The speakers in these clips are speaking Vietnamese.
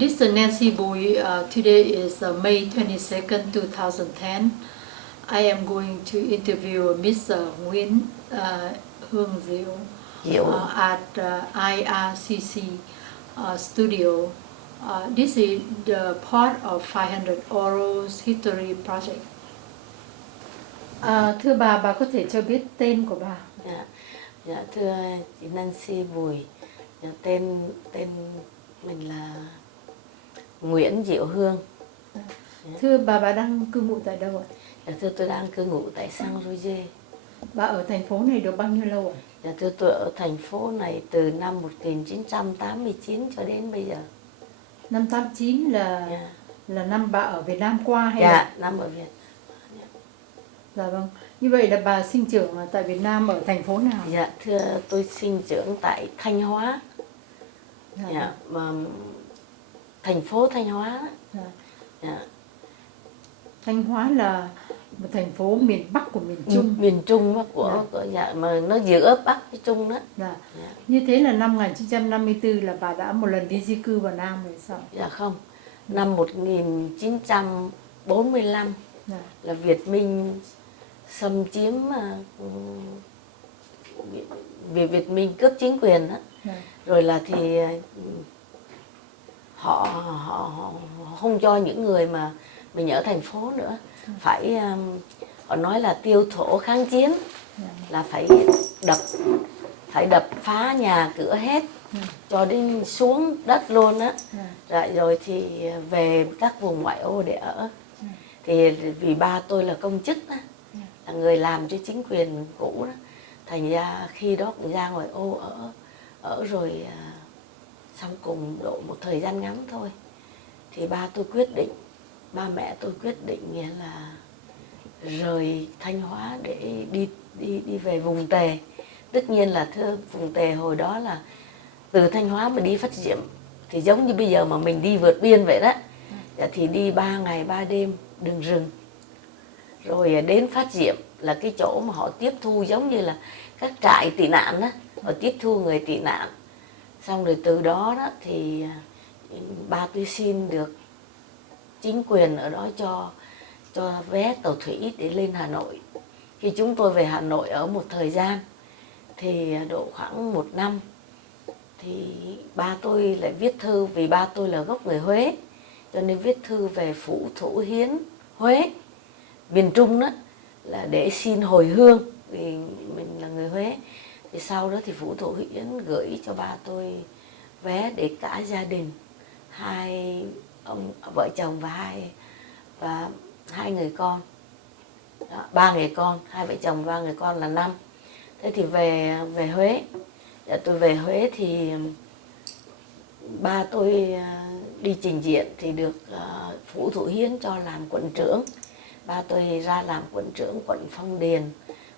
This is Nancy Bui. Today is May 22nd, 2010. I am going to interview Miss Nguyễn Hương Diệu at IRCC studio. This is the part of 500 Oral History Project. Thưa bà có thể cho biết tên của bà? Dạ, thưa chị Nancy Bùi, tên mình là Nguyễn Diệu Hương. Thưa bà đang cư ngụ tại đâu ạ? Dạ, thưa tôi đang cư ngụ tại San Jose. Bà ở thành phố này được bao nhiêu lâu ạ? Dạ, thưa tôi ở thành phố này từ năm 1989 cho đến bây giờ. Năm 89 là năm bà ở Việt Nam qua hay dạ, là? năm ở Việt. Dạ vâng. Như vậy là bà sinh trưởng tại Việt Nam ở thành phố nào? Dạ, thưa tôi sinh trưởng tại Thanh Hóa. Dạ, mà thành phố Thanh Hóa. Dạ. Dạ. Thanh Hóa là một thành phố miền Bắc của miền Trung. Miền Trung đó của dạ, mà nó giữa Bắc với Trung đó. Dạ. Dạ. Như thế là năm 1954 là bà đã một lần đi di cư vào Nam rồi sao? Dạ không. Năm 1945 là Việt Minh xâm chiếm, Việt Minh cướp chính quyền đó. Rồi là thì họ không cho những người mà mình ở thành phố nữa phải, họ nói là tiêu thổ kháng chiến, là phải đập phá nhà cửa hết cho đến xuống đất luôn á. Rồi thì về các vùng ngoại ô để ở. Thì vì ba tôi là công chức đó, là người làm cho chính quyền cũ đó, thành ra khi đó cũng ra ngoài ô ở rồi, xong cùng độ một thời gian ngắn thôi thì ba mẹ tôi quyết định là rời Thanh Hóa để đi về vùng Tề. Tất nhiên là thưa, vùng Tề hồi đó là từ Thanh Hóa mà đi Phát Diệm thì giống như bây giờ mà mình đi vượt biên vậy đó. Thì đi 3 ngày 3 đêm đường rừng, rồi đến Phát Diệm là cái chỗ mà họ tiếp thu giống như là các trại tị nạn đó, họ tiếp thu người tị nạn. Xong rồi từ đó thì ba tôi xin được chính quyền ở đó cho vé tàu thủy để lên Hà Nội. Khi chúng tôi về Hà Nội ở một thời gian thì độ khoảng 1 năm thì ba tôi lại viết thư, vì ba tôi là gốc người Huế cho nên viết thư về Phủ Thủ Hiến Huế miền Trung đó, là để xin hồi hương vì mình là người Huế. Thì sau đó thì Phủ Thủ Hiến gửi cho ba tôi vé để cả gia đình, vợ chồng và hai người con, 3 người con, 2 vợ chồng 3 người con là 5. Thế thì về Huế. Tôi về Huế thì ba tôi đi trình diện thì được Phủ Thủ Hiến cho làm quận trưởng. Ba tôi ra làm quận trưởng quận Phong Điền,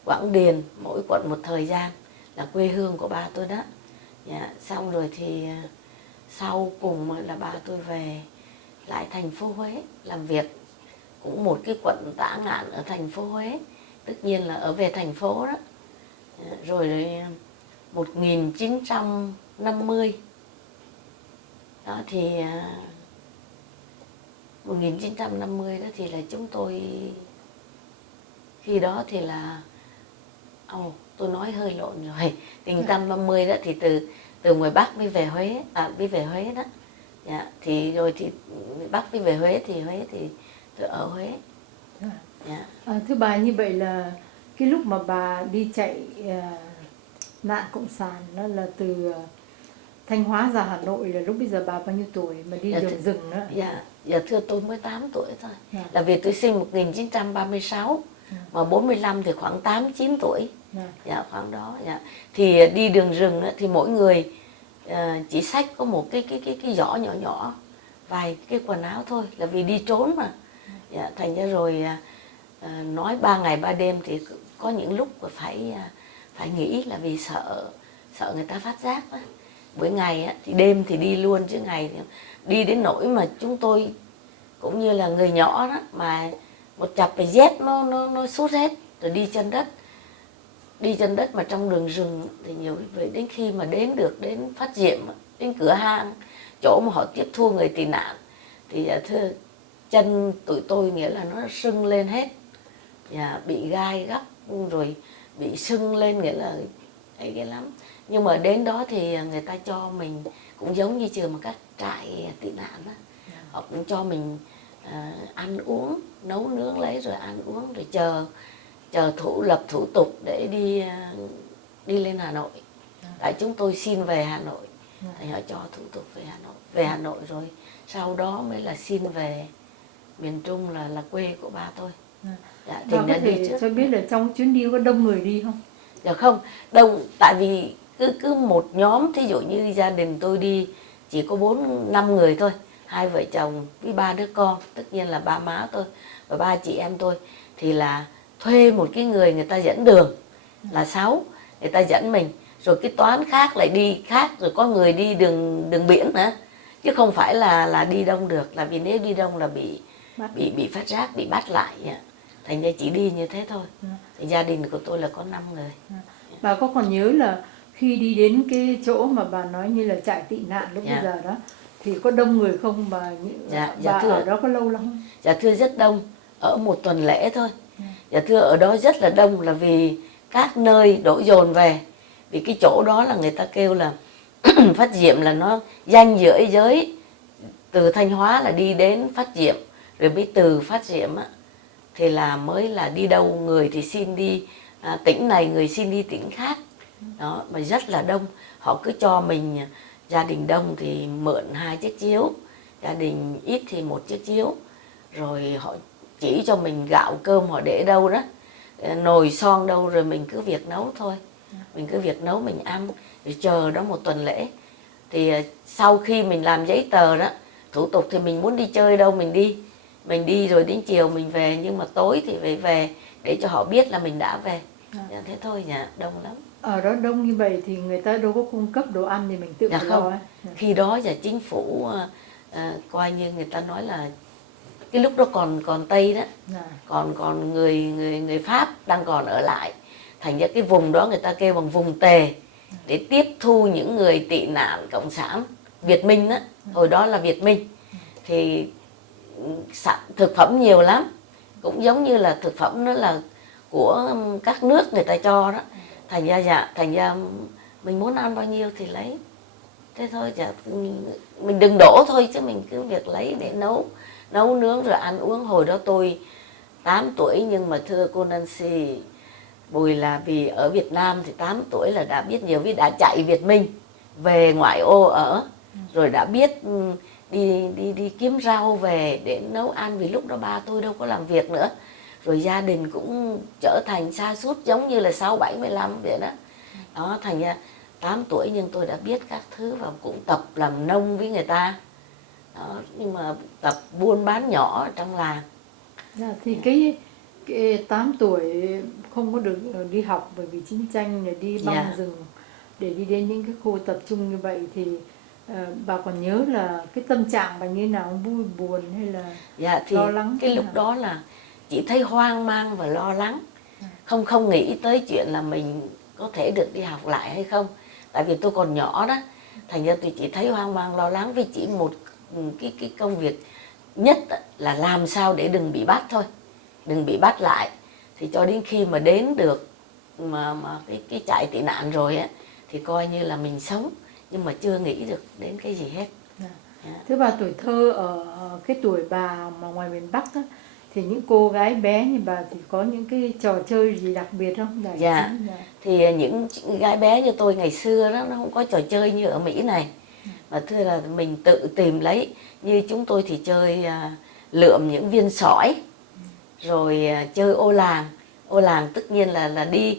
Quảng Điền, mỗi quận một thời gian, là quê hương của ba tôi đó. Xong rồi thì sau cùng là ba tôi về lại thành phố Huế làm việc, cũng một cái quận Tả Ngạn ở thành phố Huế, tất nhiên là ở về thành phố đó. Rồi 1950 đó thì 1950 đó thì là chúng tôi, khi đó thì là tôi nói hơi lộn rồi. 1950 đó thì từ ngoài Bắc mới về Huế, đó. Thì rồi thì Bắc mới về Huế thì tôi ở Huế. Thưa bà, như vậy là cái lúc mà bà đi chạy nạn cộng sản đó là từ Thanh Hóa ra Hà Nội, là lúc bây giờ bà bao nhiêu tuổi mà đi đường rừng nữa? Dạ thưa, tôi mới 8 tuổi thôi. Là vì tôi sinh 1936 mà 45 thì khoảng 8-9 tuổi. Dạ khoảng đó. Thì đi đường rừng thì mỗi người chỉ xách có một cái giỏ nhỏ nhỏ, vài cái quần áo thôi, là vì đi trốn mà. Thành ra rồi nói 3 ngày 3 đêm thì có những lúc phải nghỉ, là vì sợ người ta phát giác đó. Buổi ngày thì đêm thì đi luôn, chứ ngày thì đi đến nỗi mà chúng tôi cũng như là người nhỏ đó mà một chặp phải dép nó sút hết, rồi đi chân đất mà trong đường rừng thì nhiều vậy. Đến khi mà đến Phát Diệm, đến cửa hang chỗ mà họ tiếp thu người tị nạn thì thưa chân tụi tôi nghĩa là nó sưng lên hết, bị gai góc rồi bị sưng lên, nghĩa là ấy ghê lắm. Nhưng mà đến đó thì người ta cho mình cũng giống như trường mà các trại tị nạn đó, họ cũng cho mình ăn uống, nấu nướng lấy rồi ăn uống rồi chờ lập thủ tục để đi lên Hà Nội. Tại chúng tôi xin về Hà Nội thì họ cho thủ tục về Hà Nội rồi sau đó mới là xin về miền Trung là quê của ba tôi. Thì có thể cho biết là trong chuyến đi có đông người đi không? Dạ không đông, tại vì cứ một nhóm, thí dụ như gia đình tôi đi chỉ có 4-5 người thôi, 2 vợ chồng với 3 đứa con, tất nhiên là ba má tôi và 3 chị em tôi, thì là thuê một cái người ta dẫn đường là 6, người ta dẫn mình, rồi cái toán khác lại đi khác, rồi có người đi đường biển nữa, chứ không phải là đi đông được, là vì nếu đi đông là bị phát giác, bị bắt lại. Thành ra chỉ đi như thế thôi. Thì gia đình của tôi là có 5 người. Bà có còn nhớ là khi đi đến cái chỗ mà bà nói như là trại tị nạn lúc bây giờ đó thì có đông người không? Bà thưa, ở đó có lâu lắm không? Dạ thưa rất đông, ở một tuần lễ thôi. Dạ thưa ở đó rất là đông là vì các nơi đổ dồn về. Vì cái chỗ đó là người ta kêu là Phát Diệm là nó ranh giới từ Thanh Hóa là đi đến Phát Diệm, rồi mới từ Phát Diệm á thì là mới là đi đâu, người thì xin đi tỉnh này, người xin đi tỉnh khác đó, mà rất là đông. Họ cứ cho mình, gia đình đông thì mượn 2 chiếc chiếu, gia đình ít thì 1 chiếc chiếu, rồi họ chỉ cho mình gạo cơm họ để đâu đó, nồi son đâu, rồi mình cứ việc nấu thôi, mình cứ việc nấu mình ăn, rồi chờ đó một tuần lễ. Thì sau khi mình làm giấy tờ đó, thủ tục thì mình muốn đi chơi đâu mình đi rồi đến chiều mình về, nhưng mà tối thì về để cho họ biết là mình đã về. Thế thôi, đông lắm. Ở đó đông như vậy thì người ta đâu có cung cấp đồ ăn thì mình tự lo ấy. Khi đó chính phủ coi như người ta nói là cái lúc đó còn Tây đó, còn người Pháp đang còn ở lại, thành ra cái vùng đó người ta kêu bằng vùng Tề để tiếp thu những người tị nạn cộng sản Việt Minh đó, hồi đó là Việt Minh, thì thực phẩm nhiều lắm, cũng giống như là thực phẩm đó là của các nước người ta cho đó, thành ra mình muốn ăn bao nhiêu thì lấy, thế thôi, mình đừng đổ thôi, chứ mình cứ việc lấy để nấu nướng rồi ăn uống. Hồi đó tôi 8 tuổi, nhưng mà thưa cô Nancy Bùi, là vì ở Việt Nam thì 8 tuổi là đã biết nhiều, vì đã chạy Việt Minh về ngoại ô ở, rồi đã biết đi kiếm rau về để nấu ăn, vì lúc đó ba tôi đâu có làm việc nữa, rồi gia đình cũng trở thành sa sút giống như là 6-75 vậy đó. Đó, thành ra 8 tuổi nhưng tôi đã biết các thứ và cũng tập làm nông với người ta. Đó, nhưng mà tập buôn bán nhỏ ở trong làng. Thì cái 8 tuổi không có được đi học bởi vì chiến tranh, để đi băng rừng để đi đến những cái khu tập trung như vậy, thì bà còn nhớ là cái tâm trạng bà như nào, vui buồn hay là thì lo lắng? Cái lúc đó là chỉ thấy hoang mang và lo lắng, không nghĩ tới chuyện là mình có thể được đi học lại hay không, tại vì tôi còn nhỏ đó, thành ra tôi chỉ thấy hoang mang lo lắng, vì chỉ một cái công việc nhất là làm sao để đừng bị bắt thôi, đừng bị bắt lại. Thì cho đến khi mà đến được mà cái trại tị nạn rồi á, thì coi như là mình sống, nhưng mà chưa nghĩ được đến cái gì hết. Thế bà, tuổi thơ ở cái tuổi bà mà ngoài miền Bắc á, thì những cô gái bé như bà thì có những cái trò chơi gì đặc biệt không? Thì những gái bé như tôi ngày xưa đó, nó không có trò chơi như ở Mỹ này, mà thưa là mình tự tìm lấy. Như chúng tôi thì chơi lượm những viên sỏi, rồi chơi ô làng. Ô làng tất nhiên là đi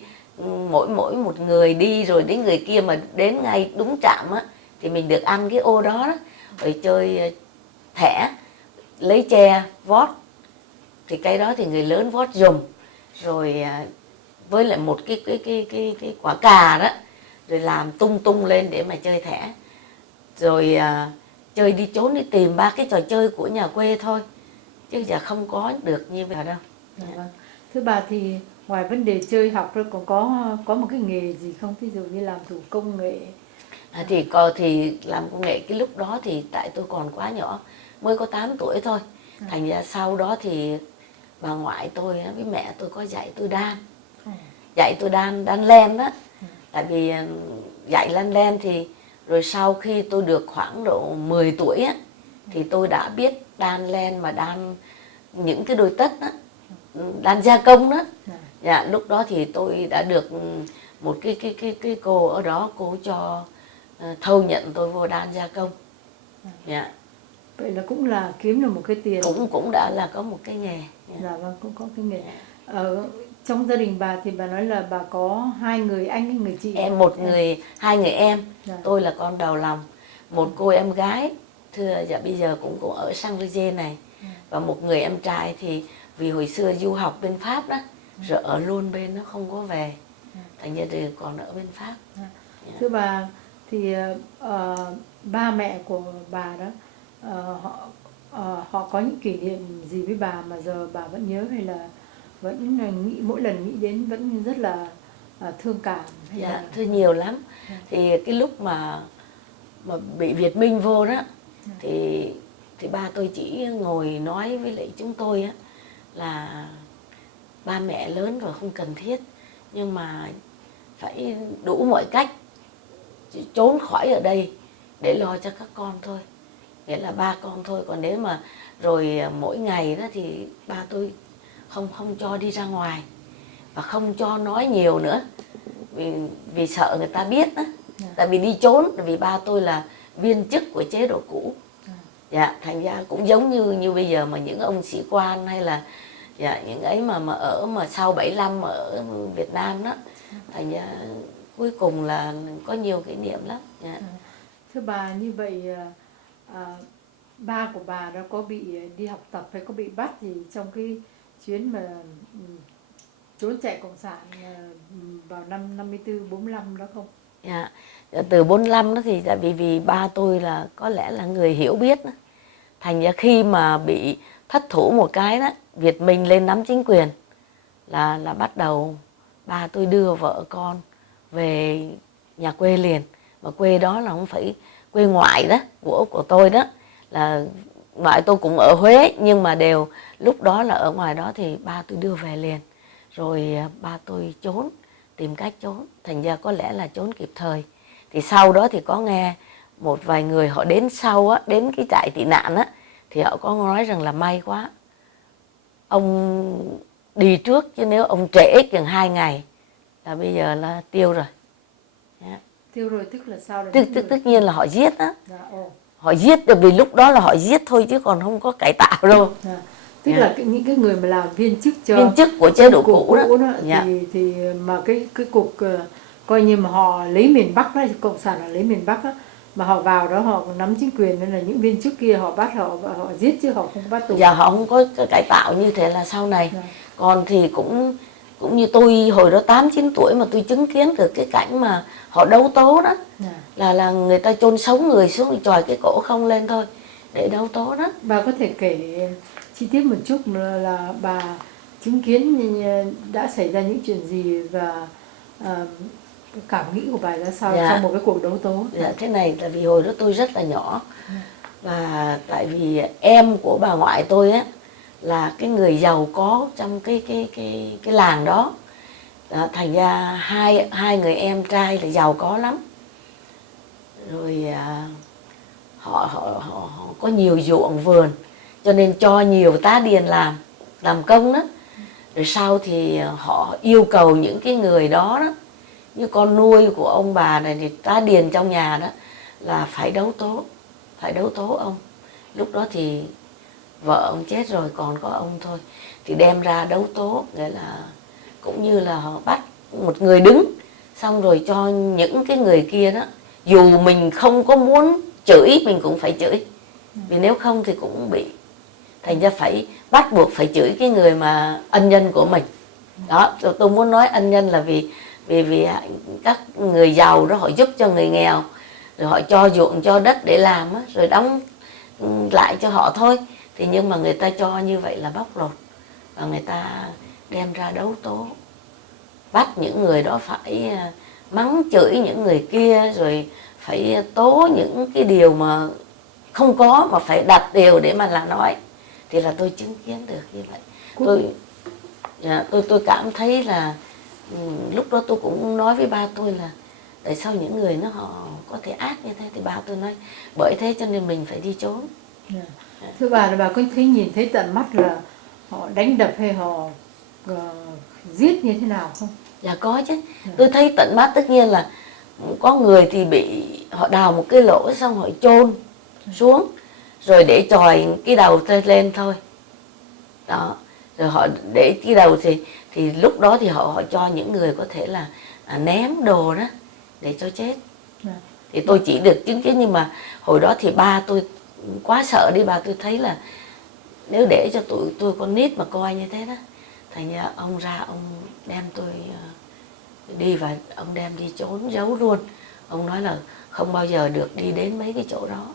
mỗi một người đi, rồi đến người kia mà đến ngay đúng trạm á thì mình được ăn cái ô đó. Rồi chơi thẻ, lấy tre vót, thì cái đó thì người lớn vót dùng, rồi với lại một cái quả cà đó, rồi làm tung lên để mà chơi thẻ. Rồi chơi đi trốn đi tìm, 3 cái trò chơi của nhà quê thôi, chứ giờ không có được như bây giờ đâu. Vâng. Thưa bà, thì ngoài vấn đề chơi học rồi còn có một cái nghề gì không, ví dụ như làm thủ công nghệ? Thì làm công nghệ cái lúc đó thì tại tôi còn quá nhỏ, mới có 8 tuổi thôi. Thành ra sau đó thì bà ngoại tôi với mẹ tôi có dạy tôi đan. Dạy tôi đan len đó. Tại vì dạy len thì rồi sau khi tôi được khoảng độ 10 tuổi á, thì tôi đã biết đan len mà đan những cái đôi tất đó, đan gia công đó. Dạ, lúc đó thì tôi đã được một cái cô ở đó, cô cho thâu nhận tôi vô đan gia công. Dạ. Vậy là cũng là kiếm được một cái tiền. Cũng đã là có một cái nghề. Dạ vâng, cũng có cái nghề. Trong gia đình bà thì bà nói là bà có 2 người anh hay người chị? Em hai người em. Dạ. Tôi là con đầu lòng. Một cô em gái, thưa dạ bây giờ cũng ở San Jose này. Và một người em trai thì vì hồi xưa du học bên Pháp đó, rồi ở luôn bên nó không có về. Thành ra thì còn ở bên Pháp. Thưa bà, thì ba mẹ của bà đó, họ có những kỷ niệm gì với bà mà giờ bà vẫn nhớ, hay là vẫn nghĩ, mỗi lần nghĩ đến vẫn rất là thương cảm? Dạ, thưa nhiều lắm. Thì cái lúc mà bị Việt Minh vô đó, thì ba tôi chỉ ngồi nói với lại chúng tôi á, là ba mẹ lớn rồi không cần thiết, nhưng mà phải đủ mọi cách trốn khỏi ở đây để lo cho các con thôi, nghĩa là ba con thôi. Còn nếu mà rồi mỗi ngày đó thì ba tôi không cho đi ra ngoài và không cho nói nhiều nữa, vì sợ người ta biết đó. Tại vì đi trốn, vì ba tôi là viên chức của chế độ cũ. Dạ, thành ra cũng giống như bây giờ mà những ông sĩ quan hay là dạ, những ấy mà ở mà sau 75 ở Việt Nam đó, thành ra cuối cùng là có nhiều kỷ niệm lắm. Dạ. Thưa bà, như vậy ba của bà đã có bị đi học tập hay có bị bắt gì trong cái chuyến mà trốn chạy cộng sản vào năm 54 45 đó không? Dạ. Từ 45 đó thì tại vì ba tôi là có lẽ là người hiểu biết đó. Thành ra khi mà bị thất thủ một cái đó, Việt Minh lên nắm chính quyền là bắt đầu ba tôi đưa vợ con về nhà quê liền. Mà quê đó là không phải quê ngoại đó của tôi đó, là ngoại tôi cũng ở Huế, nhưng mà đều lúc đó là ở ngoài đó thì ba tôi đưa về liền. Rồi ba tôi trốn, tìm cách trốn, thành ra có lẽ là trốn kịp thời. Thì sau đó thì có nghe một vài người họ đến sau á, đến cái trại tị nạn á, thì họ có nói rằng là may quá ông đi trước, chứ nếu ông trễ chừng 2 ngày là bây giờ là tiêu rồi. Yeah. Tiêu rồi tức là sao? Tất nhiên là họ giết á. Dạ, họ giết, vì lúc đó là họ giết thôi chứ còn không có cải tạo đâu. Dạ. Tức là những cái người mà làm viên chức của chế độ cũ đó, dạ. thì mà cái cuộc coi như mà họ lấy miền Bắc đó, cộng sản là lấy miền Bắc đó, mà họ vào đó họ nắm chính quyền, nên là những viên chức kia họ bắt họ giết chứ họ không bắt tù. Dạ, họ không có cải tạo như thế là sau này. Dạ. Còn thì cũng như tôi hồi đó 8-9 tuổi mà tôi chứng kiến được cái cảnh mà họ đấu tố đó. Dạ. là người ta chôn sống người xuống, chòi cái cổ không lên thôi để đấu tố đó. Bà có thể kể chi tiết một chút là bà chứng kiến đã xảy ra những chuyện gì và cảm nghĩ của bà ra sao? Dạ. Trong một cái cuộc đấu tố? Dạ, thế này, tại vì hồi đó tôi rất là nhỏ. Và tại vì em của bà ngoại tôi á là cái người giàu có trong cái làng đó. Thành ra hai người em trai là giàu có lắm. Rồi họ có nhiều ruộng vườn, cho nên cho nhiều tá điền làm công đó. Rồi sau thì họ yêu cầu những cái người đó đó, như con nuôi của ông bà này thì tá điền trong nhà đó là phải đấu tố ông. Lúc đó thì vợ ông chết rồi, còn có ông thôi, thì đem ra đấu tố, nghĩa là cũng như là họ bắt một người đứng, xong rồi cho những cái người kia đó, dù mình không có muốn chửi mình cũng phải chửi, vì nếu không thì cũng bị. Thành ra phải bắt buộc phải chửi cái người mà ân nhân của mình đó. Tôi muốn nói ân nhân là vì các người giàu đó họ giúp cho người nghèo, rồi họ cho ruộng cho đất để làm á, rồi đóng lại cho họ thôi. Thì nhưng mà người ta cho như vậy là bóc lột, và người ta đem ra đấu tố, bắt những người đó phải mắng chửi những người kia, rồi phải tố những cái điều mà không có, mà phải đặt điều để mà là nói, thì là tôi chứng kiến được như vậy. Tôi cảm thấy là lúc đó tôi cũng nói với ba tôi là tại sao những người họ có thể ác như thế, thì ba tôi nói bởi thế cho nên mình phải đi trốn. Thưa bà, là bà có thấy nhìn thấy tận mắt là họ đánh đập hay họ giết như thế nào không? Dạ có chứ. Tôi thấy tận mắt, tất nhiên là có người thì bị họ đào một cái lỗ xong họ chôn xuống rồi để chòi cái đầu lên thôi. Đó. Rồi họ để cái đầu thì lúc đó thì họ cho những người có thể là ném đồ đó để cho chết. Thì tôi chỉ được chứng kiến, nhưng mà hồi đó thì ba tôi quá sợ đi, ba tôi thấy là nếu để cho tụi tôi con nít mà coi như thế đó, thành ra ông ra ông đem tôi đi và ông đem đi trốn giấu luôn. Ông nói là không bao giờ được đi đến mấy cái chỗ đó.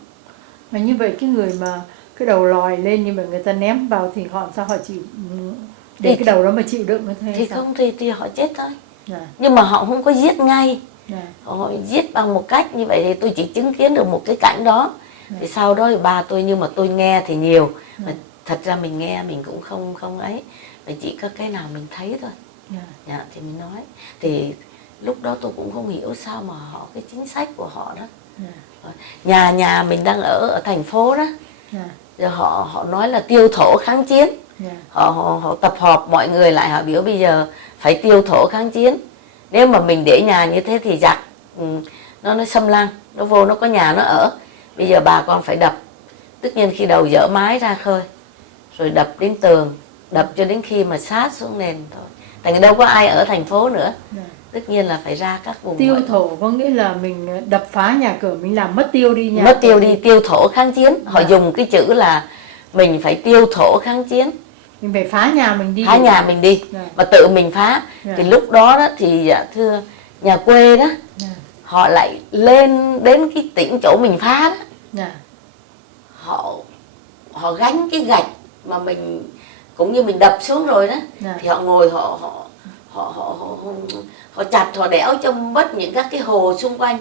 Mà như vậy cái người mà cái đầu lòi lên nhưng mà người ta ném vào thì họ sao họ chịu để cái đầu đó mà chịu đựng như thế? Thì sao? không thì họ chết thôi. Nhưng mà họ không có giết ngay. Họ giết bằng một cách như vậy, thì tôi chỉ chứng kiến được một cái cảnh đó. Thì sau đó thì ba tôi, nhưng mà tôi nghe thì nhiều, mà thật ra mình nghe mình cũng không ấy, mà chỉ có cái nào mình thấy thôi. Thì mình nói. Thì lúc đó tôi cũng không hiểu sao mà họ, cái chính sách của họ đó. Nhà mình đang ở thành phố đó. Rồi họ nói là tiêu thổ kháng chiến. Họ tập họp mọi người lại, họ biểu bây giờ phải tiêu thổ kháng chiến. Nếu mà mình để nhà như thế thì giặc nó xâm lăng, nó vô nó có nhà nó ở. Bây giờ bà con phải đập. Tất nhiên khi đầu dỡ mái ra khơi, rồi đập đến tường, đập cho đến khi mà sát xuống nền thôi. Tại vì đâu có ai ở thành phố nữa. Tất nhiên là phải ra các vùng. Tiêu thổ có nghĩa là mình đập phá nhà cửa, mình làm mất tiêu đi nhà. Mất tiêu đi, tiêu thổ kháng chiến. Họ dùng cái chữ là mình phải tiêu thổ kháng chiến. Mình phải phá nhà mình đi. Phá nhà mình đi. Mà tự mình phá. Thì lúc đó thì thưa, nhà quê đó, họ lại lên đến cái tỉnh chỗ mình phá đó. Họ gánh cái gạch mà mình cũng như mình đập xuống rồi đó. Thì họ ngồi họ chặt, họ đẽo cho mất những các cái hồ xung quanh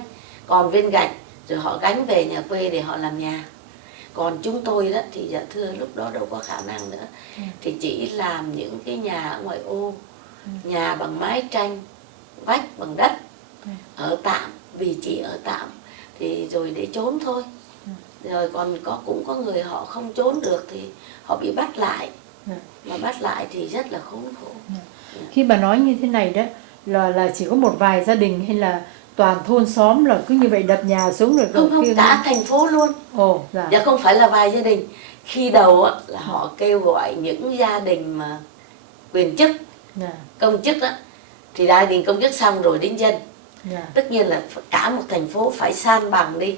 còn viên gạch, rồi họ gánh về nhà quê để họ làm nhà. Còn chúng tôi đó thì dạ thưa lúc đó đâu có khả năng nữa, thì chỉ làm những cái nhà ở ngoài ô, nhà bằng mái tranh, vách bằng đất, ở tạm, vì chỉ ở tạm, thì rồi để trốn thôi. Rồi còn cũng có người họ không trốn được thì họ bị bắt lại, mà bắt lại thì rất là khốn khổ. Khi bà nói như thế này đó là chỉ có một vài gia đình hay là toàn thôn xóm là cứ như vậy đập nhà xuống rồi? Không, cả thành phố luôn. Dạ không phải là vài gia đình. Khi đầu là họ kêu gọi những gia đình mà quyền chức, công chức đó, thì gia đình công chức xong rồi đến dân. Tất nhiên là cả một thành phố phải san bằng đi,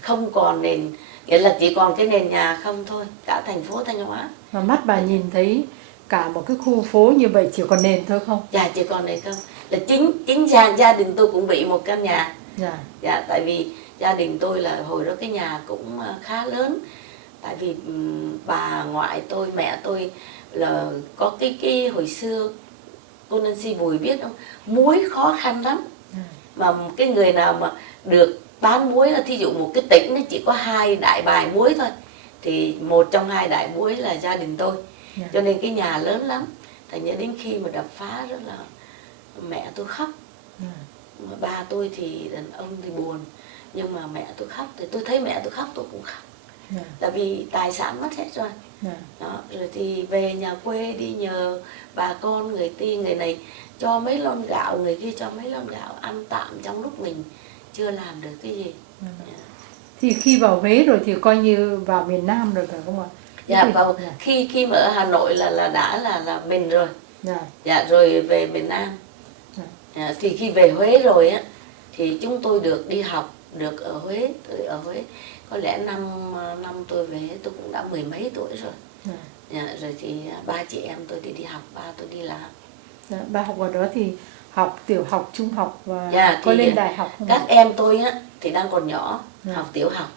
không còn nền, nghĩa là chỉ còn cái nền nhà không thôi, cả thành phố Thanh Hóa. Mà mắt bà nhìn thấy cả một cái khu phố như vậy chỉ còn nền thôi không? Dạ chỉ còn nền không. Là chính gia đình tôi cũng bị một căn nhà. Dạ tại vì gia đình tôi là hồi đó cái nhà cũng khá lớn. Tại vì bà ngoại tôi, mẹ tôi là có cái hồi xưa cô Nancy Bùi biết không, muối khó khăn lắm. Mà cái người nào mà được bán muối là thí dụ một cái tỉnh nó chỉ có 2 đại bài muối thôi, thì một trong 2 đại muối là gia đình tôi. Cho nên cái nhà lớn lắm. Thành ra đến khi mà đập phá rất là, mẹ tôi khóc. Mà ba tôi thì đàn ông thì buồn, nhưng mà mẹ tôi khóc thì tôi thấy mẹ tôi khóc tôi cũng khóc. Tại vì tài sản mất hết rồi. Đó, rồi thì về nhà quê đi nhờ bà con, người người này cho mấy lon gạo, người kia cho mấy lon gạo ăn tạm trong lúc mình chưa làm được cái gì. Thì khi vào Huế rồi thì coi như vào miền Nam rồi phải không ạ? Dạ vào khi mà ở Hà Nội là đã là mình rồi. Dạ rồi về miền Nam. Thì khi về Huế rồi á thì chúng tôi được đi học, được ở Huế. Ở Huế có lẽ năm tôi về tôi cũng đã 10 mấy tuổi rồi. Rồi thì 3 chị em tôi thì đi học, ba tôi đi làm. Ba học ở đó thì học tiểu học, trung học và có lên đại học không? Các em tôi á thì đang còn nhỏ, học tiểu học.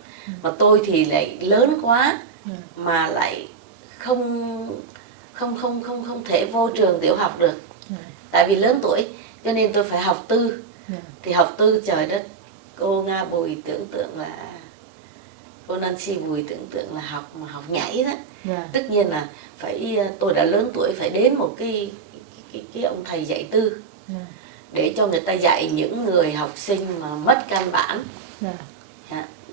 Mà tôi thì lại lớn quá, mà lại không thể vô trường tiểu học được. Tại vì lớn tuổi cho nên tôi phải học tư. Thì học tư trời đất, cô Nga Bùi tưởng tượng là cô Nancy Bùi tưởng tượng là học mà học nhảy đó. Tất nhiên là phải, tôi đã lớn tuổi phải đến một cái ông thầy dạy tư để cho người ta dạy những người học sinh mà mất căn bản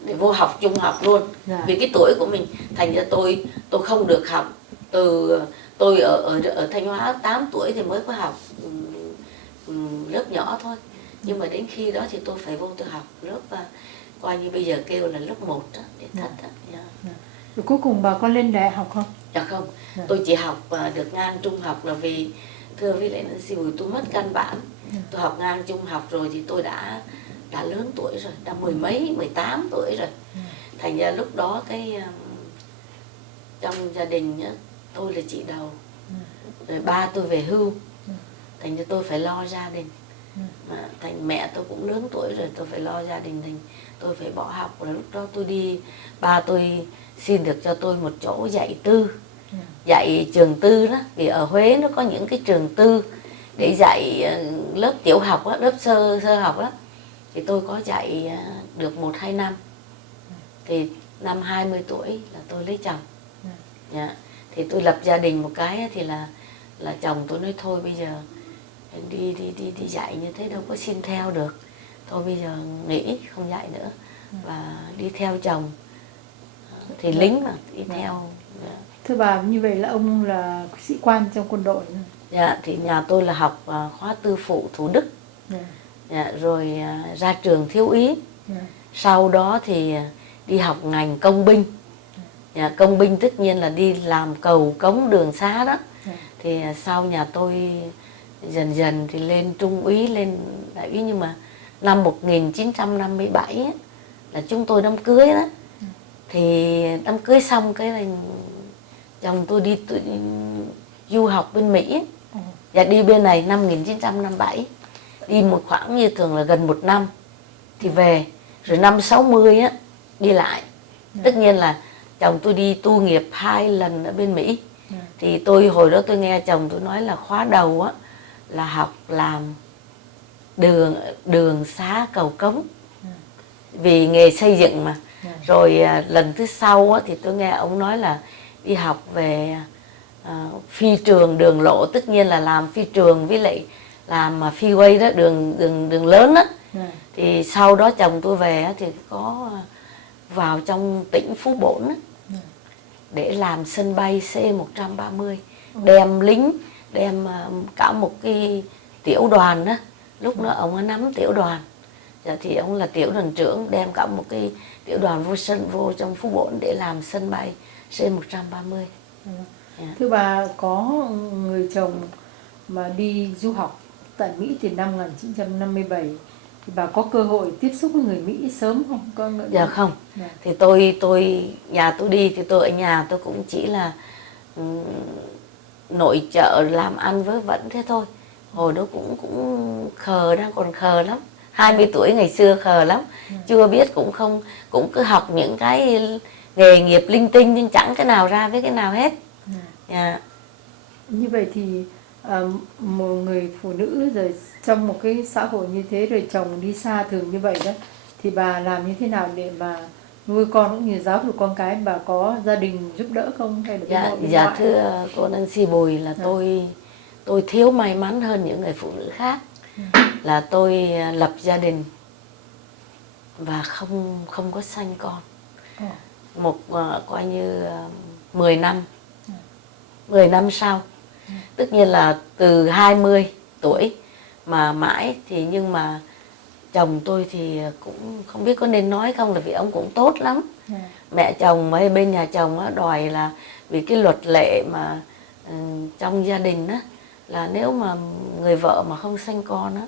để vô học trung học luôn. Vì cái tuổi của mình, thành ra tôi không được học. Tôi ở Thanh Hóa 8 tuổi thì mới có học lớp nhỏ thôi. Nhưng mà đến khi đó thì tôi phải vô tôi học lớp coi như bây giờ kêu là lớp 1 đó, để thật đó. Rồi cuối cùng bà có lên đại học không? Dạ không, tôi chỉ học được ngang trung học là vì thưa với lại Nancy Bùi tôi mất căn bản. Tôi học ngang trung học rồi thì tôi đã lớn tuổi rồi, đã 18 tuổi rồi. Thành ra lúc đó trong gia đình tôi là chị đầu, rồi ba tôi về hưu, thành ra tôi phải lo gia đình. Mà thành mẹ tôi cũng lớn tuổi rồi, tôi phải lo gia đình, thành tôi phải bỏ học. Rồi lúc đó tôi đi, ba tôi xin được cho tôi một chỗ dạy tư, dạy trường tư đó. Vì ở Huế nó có những cái trường tư để dạy lớp tiểu học đó, lớp sơ học đó. Thì tôi có dạy được 1-2 năm. Thì năm 20 tuổi là tôi lấy chồng. Thì tôi lập gia đình một cái thì là chồng tôi nói thôi bây giờ đi dạy như thế đâu có xin theo được, thôi bây giờ nghỉ không dạy nữa và đi theo chồng. Thì lính mà đi theo. Thưa bà, như vậy là ông là sĩ quan trong quân đội. Dạ, thì nhà tôi là học khóa tư phụ Thủ Đức. Rồi ra trường thiếu úy. Sau đó thì đi học ngành công binh. Công binh tất nhiên là đi làm cầu cống đường xá đó. Thì sau nhà tôi dần dần thì lên trung úy, lên đại úy. Nhưng mà năm 1957 ấy, là chúng tôi đám cưới đó. Thì đám cưới xong cái là chồng tôi đi du học bên Mỹ. Và đi bên này năm 1957. Đi một khoảng như thường là gần 1 năm thì về. Rồi năm 60 á đi lại. Tất nhiên là chồng tôi đi tu nghiệp 2 lần ở bên Mỹ. Thì tôi hồi đó tôi nghe chồng tôi nói là khóa đầu á là học làm đường xá cầu cống. Vì nghề xây dựng mà. Rồi lần thứ sau á thì tôi nghe ông nói là đi học về phi trường đường lộ, tất nhiên là làm phi trường với lại làm freeway đó, đường lớn đó. Thì sau đó chồng tôi về thì có vào trong tỉnh Phú Bổn đó, để làm sân bay C-130, đem lính, đem cả một cái tiểu đoàn đó. Lúc đó ông nắm tiểu đoàn. Thì ông là tiểu đoàn trưởng, đem cả một cái tiểu đoàn vô trong Phú Bổn để làm sân bay C-130. Thưa bà, có người chồng mà đi du học tại Mỹ từ năm 1957 thì bà có cơ hội tiếp xúc với người Mỹ sớm không? Dạ không. Thì nhà tôi đi thì tôi ở nhà tôi cũng chỉ là nội trợ làm ăn vớ vẩn thế thôi. Hồi đó cũng khờ, đang còn khờ lắm. 20 tuổi ngày xưa khờ lắm. Chưa biết cũng cứ học những cái nghề nghiệp linh tinh nhưng chẳng cái nào ra với cái nào hết. Như vậy thì một người phụ nữ rồi trong một cái xã hội như thế, rồi chồng đi xa thường như vậy đó, thì bà làm như thế nào để mà nuôi con cũng như giáo dục con cái? Bà có gia đình giúp đỡ không, hay là dạ thưa cô Nancy Bùi là tôi thiếu may mắn hơn những người phụ nữ khác. Là tôi lập gia đình và không có sanh con. Một coi như 10 năm 10 năm sau. Tất nhiên là từ 20 tuổi mà mãi thì, nhưng mà chồng tôi thì cũng không biết có nên nói không, là vì ông cũng tốt lắm. Mẹ chồng hay bên nhà chồng đòi là vì cái luật lệ mà trong gia đình á, là nếu mà người vợ mà không sanh con á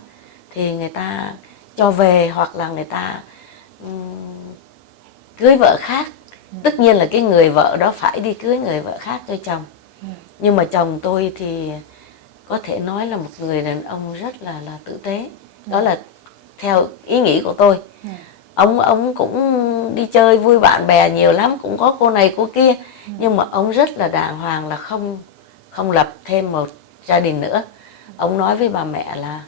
thì người ta cho về, hoặc là người ta cưới vợ khác. Tất nhiên là cái người vợ đó phải đi cưới người vợ khác cho chồng. Nhưng mà chồng tôi thì có thể nói là một người đàn ông rất là tử tế. Đó là theo ý nghĩ của tôi. Ông cũng đi chơi vui bạn bè nhiều lắm, cũng có cô này cô kia. Nhưng mà ông rất là đàng hoàng là không lập thêm một gia đình nữa. Ông nói với bà mẹ là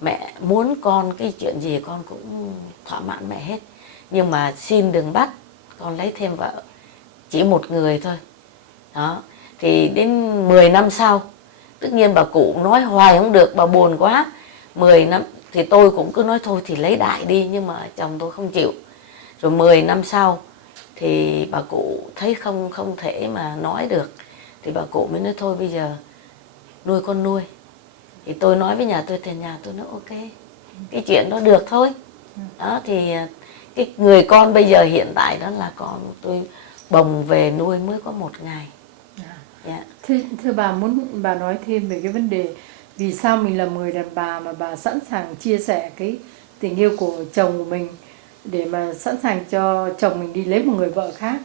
mẹ muốn con cái chuyện gì con cũng thỏa mãn mẹ hết, nhưng mà xin đừng bắt con lấy thêm vợ, chỉ một người thôi. Đó, thì đến 10 năm sau, tất nhiên bà cụ nói hoài không được, bà buồn quá. 10 năm thì tôi cũng cứ nói thôi thì lấy đại đi, nhưng mà chồng tôi không chịu. Rồi 10 năm sau thì bà cụ thấy không thể mà nói được, thì bà cụ mới nói thôi bây giờ nuôi con nuôi. Thì tôi nói với nhà tôi, tiền nhà tôi nói ok, cái chuyện đó được thôi. Đó thì cái người con bây giờ hiện tại đó là con tôi bồng về nuôi mới có 1 ngày. Yeah. Thưa bà, muốn bà nói thêm về cái vấn đề vì sao mình là người đàn bà mà bà sẵn sàng chia sẻ cái tình yêu của chồng của mình để mà sẵn sàng cho chồng mình đi lấy một người vợ khác.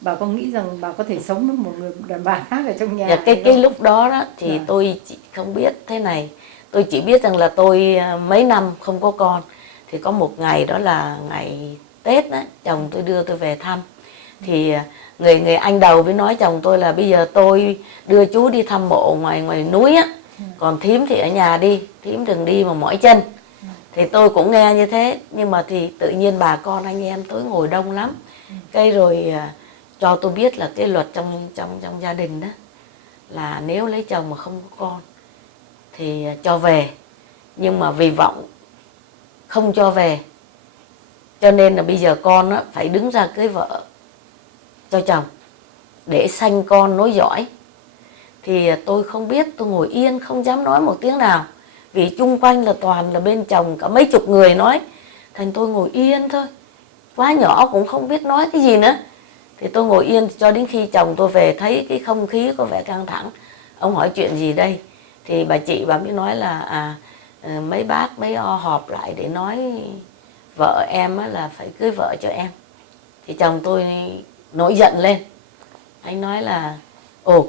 Bà có nghĩ rằng bà có thể sống với một người đàn bà khác ở trong nhà? Cái lúc đó đó thì tôi chỉ không biết thế này. Tôi chỉ biết rằng là tôi mấy năm không có con. Thì có một ngày đó là ngày Tết đó, chồng tôi đưa tôi về thăm. Thì người anh đầu mới nói chồng tôi là bây giờ tôi đưa chú đi thăm mộ ngoài núi á, còn thím thì ở nhà đi, thím đừng đi mà mỏi chân. Thì tôi cũng nghe như thế, nhưng mà thì tự nhiên bà con anh em tôi ngồi đông lắm. Cái rồi cho tôi biết là cái luật trong gia đình đó là nếu lấy chồng mà không có con thì cho về, nhưng mà vì vọng không cho về, cho nên là bây giờ con á, phải đứng ra cưới vợ cho chồng để sanh con nối dõi. Thì tôi không biết, tôi ngồi yên không dám nói một tiếng nào, vì chung quanh là toàn là bên chồng cả mấy chục người nói. Thành tôi ngồi yên thôi, quá nhỏ cũng không biết nói cái gì nữa. Thì tôi ngồi yên cho đến khi chồng tôi về, thấy cái không khí có vẻ căng thẳng. Ông hỏi chuyện gì đây? Thì bà chị bà mới nói là mấy bác mấy o họp lại để nói vợ em là phải cưới vợ cho em. Thì chồng tôi nổi giận lên. Anh nói là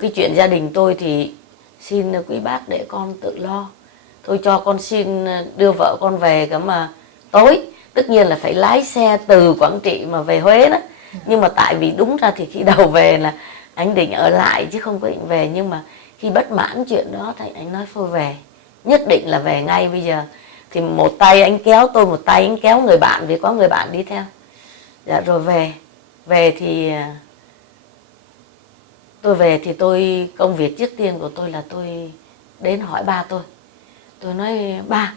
cái chuyện gia đình tôi thì xin quý bác để con tự lo. Thôi cho con xin đưa vợ con về cả mà tối. Tất nhiên là phải lái xe từ Quảng Trị mà về Huế đó. Nhưng mà tại vì đúng ra thì khi đầu về là anh định ở lại chứ không có định về. Nhưng mà khi bất mãn chuyện đó thì anh nói thôi về, nhất định là về ngay bây giờ. Thì một tay anh kéo tôi, một tay anh kéo người bạn, vì có người bạn đi theo. Dạ rồi về thì tôi về thì tôi, công việc trước tiên của tôi là tôi đến hỏi ba tôi. Tôi nói ba,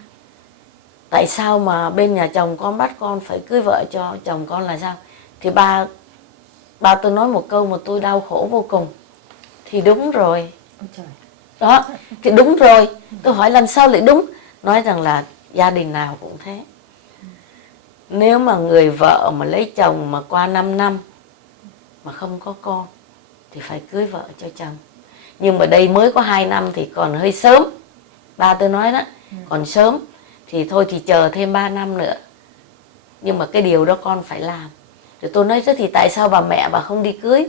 tại sao mà bên nhà chồng con bắt con phải cưới vợ cho chồng con là sao? Thì ba tôi nói một câu mà tôi đau khổ vô cùng. Thì đúng rồi. Đó, thì đúng rồi. Tôi hỏi làm sao lại đúng? Nói rằng là gia đình nào cũng thế. Nếu mà người vợ mà lấy chồng mà qua 5 năm mà không có con thì phải cưới vợ cho chồng. Nhưng mà đây mới có 2 năm thì còn hơi sớm. Ba tôi nói đó, còn sớm. Thì thôi thì chờ thêm 3 năm nữa. Nhưng mà cái điều đó con phải làm. Rồi tôi nói thế thì tại sao bà mẹ bà không đi cưới?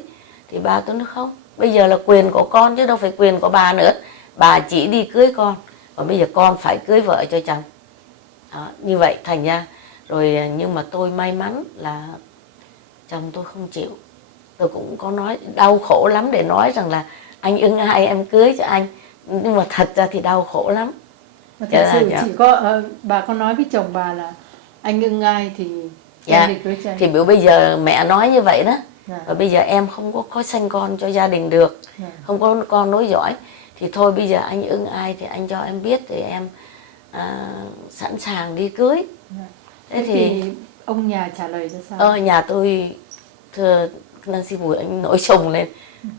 Thì ba tôi nói không, bây giờ là quyền của con chứ đâu phải quyền của bà nữa. Bà chỉ đi cưới con, còn bây giờ con phải cưới vợ cho chồng. Đó, như vậy thành ra. Rồi nhưng mà tôi may mắn là chồng tôi không chịu. Tôi cũng có nói đau khổ lắm để nói rằng là anh ưng ai em cưới cho anh. Nhưng mà thật ra thì đau khổ lắm. Mà thật sự chỉ có bà có nói với chồng bà là anh ưng ai thì dạ. Thì biểu bây giờ mẹ nói như vậy đó. Và bây giờ em không có sanh con cho gia đình được, không có con nối dõi, thì thôi bây giờ anh ưng ai thì anh cho em biết thì em sẵn sàng đi cưới. Thế thì ông nhà trả lời ra sao? Nhà tôi, thưa Nancy Bùi, anh nổi sùng lên.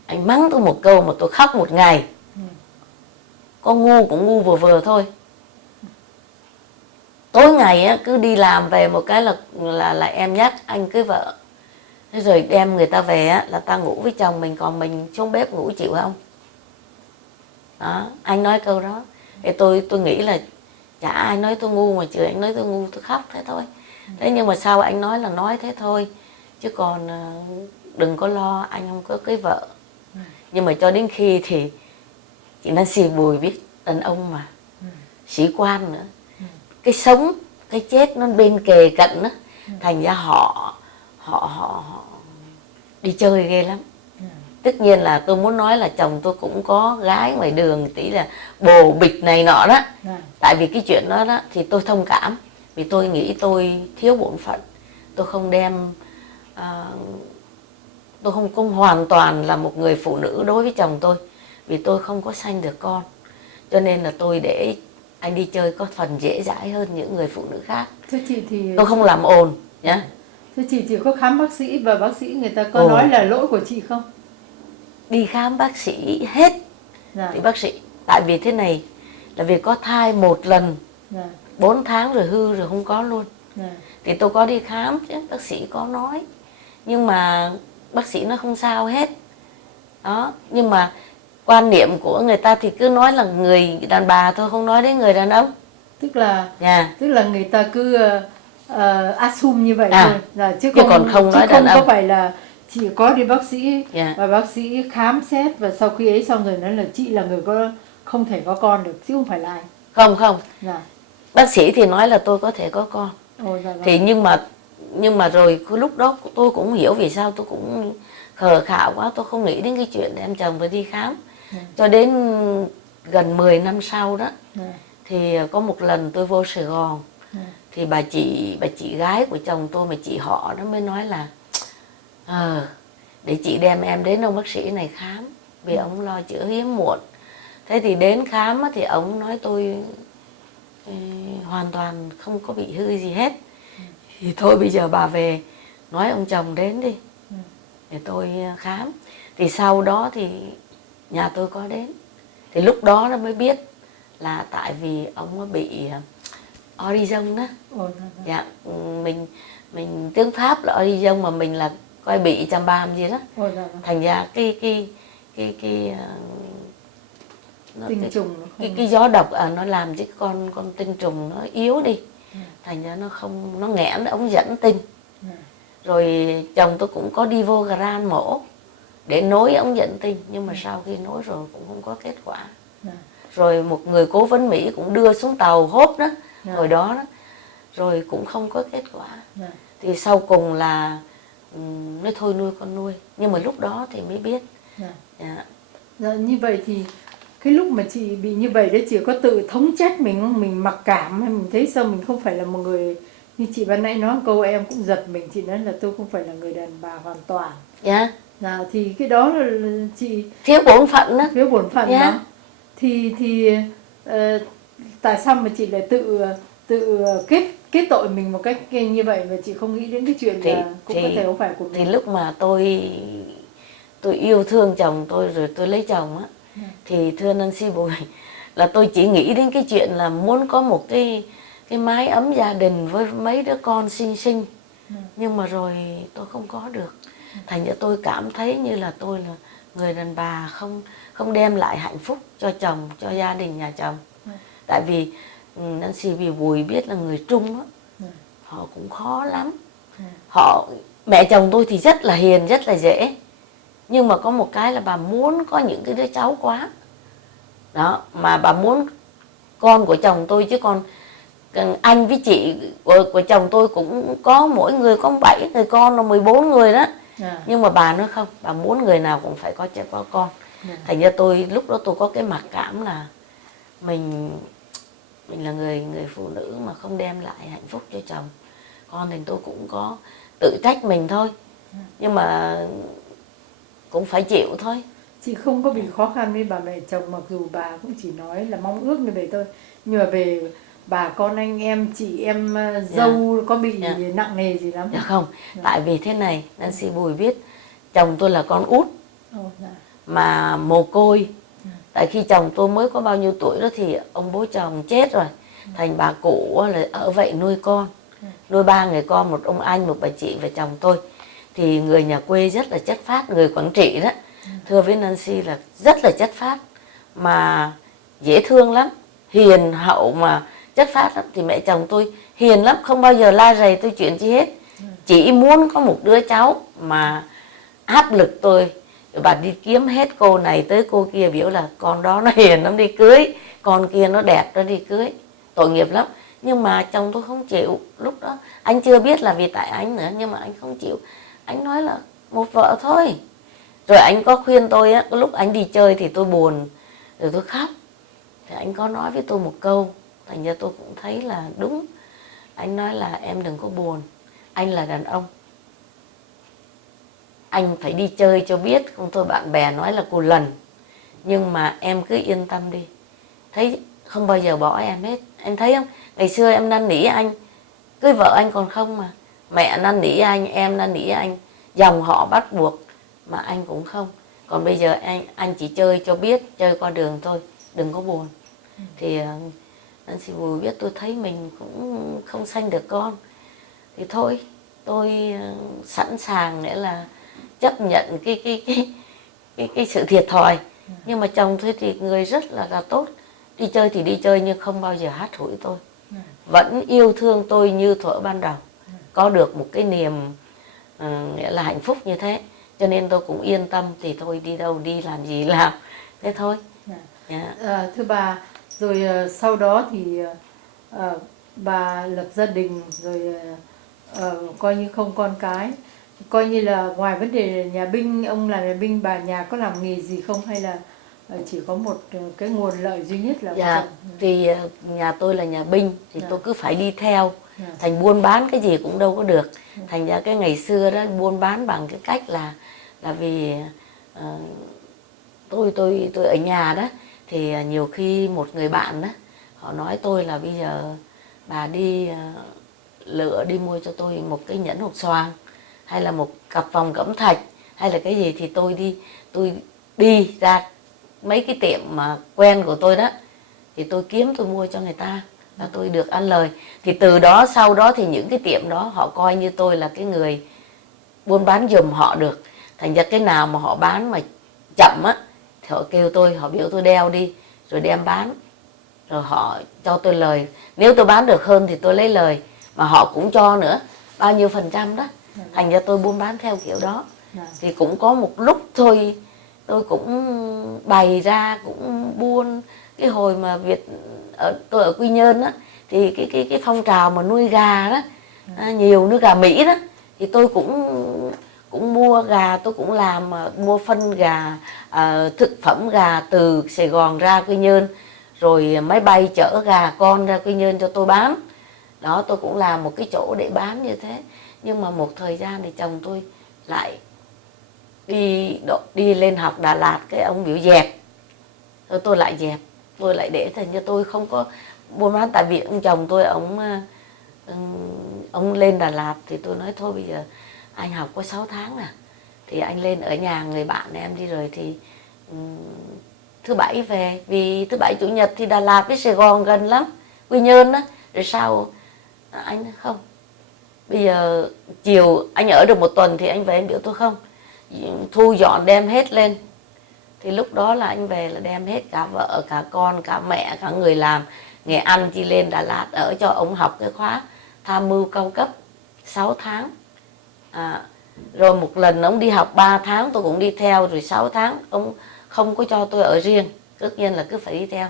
Anh mắng tôi một câu mà tôi khóc một ngày. Có ngu cũng ngu vừa vừa thôi. Tối ngày á, cứ đi làm về một cái là em nhắc anh cưới vợ. Thế rồi đem người ta về á, là ta ngủ với chồng mình, còn mình xuống bếp ngủ chịu không? Đó, anh nói câu đó. Thì tôi nghĩ là chả ai nói tôi ngu mà chửi anh nói tôi ngu, tôi khóc thế thôi. Thế nhưng mà sao anh nói là nói thế thôi. Chứ còn đừng có lo, anh không có cưới vợ. Nhưng mà cho đến khi thì chị Nancy Bùi biết đàn ông mà, sĩ quan nữa. Cái sống, cái chết nó bên kề cận đó. Thành ra họ đi chơi ghê lắm. tất nhiên là tôi muốn nói là chồng tôi cũng có gái ngoài đường tí là bồ bịch này nọ đó. Tại vì cái chuyện đó đó thì tôi thông cảm, vì tôi nghĩ tôi thiếu bổn phận, tôi không đem tôi không hoàn toàn là một người phụ nữ đối với chồng tôi, vì tôi không có sanh được con, cho nên là tôi để anh đi chơi có phần dễ dãi hơn những người phụ nữ khác. Thưa chị thì tôi không làm ồn nhá. Thưa chị chỉ có khám bác sĩ và bác sĩ người ta có nói là lỗi của chị không? Đi khám bác sĩ hết. Thì bác sĩ, tại vì thế này là vì có thai một lần 4 tháng rồi hư rồi không có luôn. Thì tôi có đi khám chứ, bác sĩ có nói, nhưng mà bác sĩ nó không sao hết đó. Nhưng mà quan niệm của người ta thì cứ nói là người đàn bà thôi, không nói đến người đàn ông. Tức là người ta cứ assume như vậy thôi, chứ còn không nói đàn ông. Có phải là chị có đi bác sĩ và bác sĩ khám xét và sau khi ấy xong rồi nói là chị là người không thể có con được, chứ không phải là ai. Không. Bác sĩ thì nói là tôi có thể có con. Thì nhưng mà rồi lúc đó tôi cũng hiểu vì sao tôi cũng khờ khạo quá, tôi không nghĩ đến cái chuyện em chồng phải đi khám. Cho đến gần 10 năm sau đó thì có một lần tôi vô Sài Gòn, thì bà chị gái của chồng tôi mà chị họ nó mới nói là để chị đem em đến ông bác sĩ này khám, vì ông lo chữa hiếm muộn. Thế thì đến khám thì ông nói tôi hoàn toàn không có bị hư gì hết. Thì thôi bây giờ bà về nói ông chồng đến đi để tôi khám. Thì sau đó thì nhà tôi có đến, thì lúc đó nó mới biết là tại vì ông bị horizon đó. Dạ, mình tiếng Pháp là horizon mà mình là coi bị chàm bàm gì đó. Thành ra cái gió độc nó làm cho con tinh trùng nó yếu đi, thành ra nó nghẽn ống dẫn tinh. Rồi chồng tôi cũng có đi vô Grand mổ để nối ống dẫn tinh, nhưng mà sau khi nối rồi cũng không có kết quả. Rồi một người cố vấn Mỹ cũng đưa xuống tàu hốp đó hồi đó, rồi cũng không có kết quả. Thì sau cùng là nói thôi nuôi con nuôi, nhưng mà lúc đó thì mới biết. Như vậy thì cái lúc mà chị bị như vậy đấy, chị có tự thống trách mình không? Mình mặc cảm hay mình thấy sao mình không phải là một người như chị ban nãy nói câu em cũng giật mình, chị nói là tôi không phải là người đàn bà hoàn toàn. Thì cái đó là chị thiếu bổn phận đó. Thiếu bổn phận đó. Thì tại sao mà chị lại tự kết tội mình một cách như vậy mà chị không nghĩ đến cái chuyện là cũng có thể không phải của mình? Thì lúc mà tôi yêu thương chồng tôi rồi tôi lấy chồng á, thì thưa Nancy Bùi, là tôi chỉ nghĩ đến cái chuyện là muốn có một cái mái ấm gia đình với mấy đứa con xinh xinh. Nhưng mà rồi tôi không có được. Thành ra tôi cảm thấy như là tôi là người đàn bà không đem lại hạnh phúc cho chồng, cho gia đình nhà chồng. Tại vì Nancy Bùi biết là người Trung á, họ cũng khó lắm. Mẹ chồng tôi thì rất là hiền, rất là dễ, nhưng mà có một cái là bà muốn có những cái đứa cháu quá đó, mà bà muốn con của chồng tôi, chứ còn anh với chị của chồng tôi cũng có mỗi người có 7 người con, là 14 người đó. Nhưng mà bà nói không, bà muốn người nào cũng phải có con. Thành ra tôi lúc đó tôi có cái mặc cảm là mình là người phụ nữ mà không đem lại hạnh phúc cho chồng con, thì tôi cũng có tự trách mình thôi, nhưng mà cũng phải chịu thôi. Chị không có bị khó khăn với bà mẹ chồng, mặc dù bà cũng chỉ nói là mong ước như vậy thôi, nhưng mà về bà con anh em, chị em dâu có bị nặng nề gì lắm? Không, tại vì thế này, Nancy Bùi biết chồng tôi là con út mà mồ côi. Tại khi chồng tôi mới có bao nhiêu tuổi đó thì ông bố chồng chết rồi, thành bà cụ là ở vậy nuôi con, nuôi 3 người con, một ông anh, một bà chị và chồng tôi. Thì người nhà quê rất là chất phác, người Quảng Trị đó, thưa với Nancy là rất là chất phác mà dễ thương lắm, hiền hậu mà chất phác lắm. Thì mẹ chồng tôi hiền lắm, không bao giờ la rầy tôi chuyện gì hết, chỉ muốn có một đứa cháu mà áp lực tôi. Bà đi kiếm hết cô này tới cô kia, biểu là con đó nó hiền lắm đi cưới, con kia nó đẹp nó đi cưới, tội nghiệp lắm. Nhưng mà chồng tôi không chịu. Lúc đó anh chưa biết là vì tại anh nữa, nhưng mà anh không chịu. Anh nói là một vợ thôi, Rồi anh có khuyên tôi á, lúc anh đi chơi thì tôi buồn, rồi tôi khóc. Thì anh có nói với tôi một câu, thành ra tôi cũng thấy là đúng. Anh nói là em đừng có buồn, anh là đàn ông, anh phải đi chơi cho biết, không thôi bạn bè nói là cô lần. Nhưng mà em cứ yên tâm đi, thấy không bao giờ bỏ em hết. Anh thấy không, ngày xưa em năn nỉ anh, cưới vợ anh còn không mà. Mẹ năn nỉ anh, em năn nỉ anh, dòng họ bắt buộc mà anh cũng không. Còn bây giờ anh chỉ chơi cho biết, chơi qua đường thôi, đừng có buồn. Thì Nancy Bùi biết tôi thấy mình cũng không sanh được con, thì thôi tôi sẵn sàng nghĩa là chấp nhận cái sự thiệt thòi. Nhưng mà chồng tôi thì người rất là tốt, đi chơi thì đi chơi nhưng không bao giờ hắt hủi tôi, vẫn yêu thương tôi như thuở ban đầu, có được một cái niềm nghĩa là hạnh phúc như thế, cho nên tôi cũng yên tâm. Thì thôi đi đâu đi làm gì làm thế thôi. Thưa bà, rồi sau đó thì bà lập gia đình rồi coi như không con cái, coi như là ngoài vấn đề nhà binh, ông làm nhà binh, bà nhà có làm nghề gì không, hay là chỉ có một cái nguồn lợi duy nhất là Dạ, thì nhà tôi là nhà binh thì tôi cứ phải đi theo, thành buôn bán cái gì cũng đâu có được. Thành ra cái ngày xưa đó buôn bán bằng cái cách là vì tôi ở nhà đó, thì nhiều khi một người bạn đó họ nói tôi là bây giờ bà đi lựa đi mua cho tôi một cái nhẫn hột xoàn, hay là một cặp vòng cẩm thạch, hay là cái gì. Thì tôi đi ra mấy cái tiệm mà quen của tôi đó, thì tôi kiếm tôi mua cho người ta, là tôi được ăn lời. Thì từ đó sau đó thì những cái tiệm đó họ coi như tôi là cái người buôn bán giùm họ được. Thành ra cái nào mà họ bán mà chậm á thì họ kêu tôi, họ biểu tôi đeo đi rồi đem bán, rồi họ cho tôi lời. Nếu tôi bán được hơn thì tôi lấy lời, mà họ cũng cho nữa bao nhiêu % đó. Thành ra tôi buôn bán theo kiểu đó. Thì cũng có một lúc thôi tôi cũng bày ra cũng buôn. Cái hồi mà tôi ở Quy Nhơn á, thì cái phong trào mà nuôi gà đó, nhiều nuôi gà Mỹ đó, thì tôi cũng mua gà, tôi cũng làm mua phân gà, thực phẩm gà từ Sài Gòn ra Quy Nhơn, rồi máy bay chở gà con ra Quy Nhơn cho tôi bán. Đó, tôi cũng làm một cái chỗ để bán như thế. Nhưng mà một thời gian thì chồng tôi lại đi lên học Đà Lạt, cái ông biểu dẹp, tôi lại dẹp, tôi lại để. Thành ra tôi không có buôn bán. Tại vì ông chồng tôi ông lên Đà Lạt, thì tôi nói thôi bây giờ anh học có 6 tháng à, thì anh lên ở nhà người bạn em đi, rồi thì thứ Bảy về. Vì thứ Bảy Chủ nhật thì Đà Lạt với Sài Gòn gần lắm, Quy Nhơn đó. Rồi sao anh không, bây giờ chiều anh ở được 1 tuần thì anh về. Anh biểu tôi không, thu dọn đem hết lên. Thì lúc đó là anh về là đem hết cả vợ, cả con, cả mẹ, cả người làm nghề ăn chi lên Đà Lạt ở cho ông học cái khóa tham mưu cao cấp 6 tháng. Rồi một lần ông đi học 3 tháng tôi cũng đi theo, rồi 6 tháng ông không có cho tôi ở riêng, tất nhiên là cứ phải đi theo.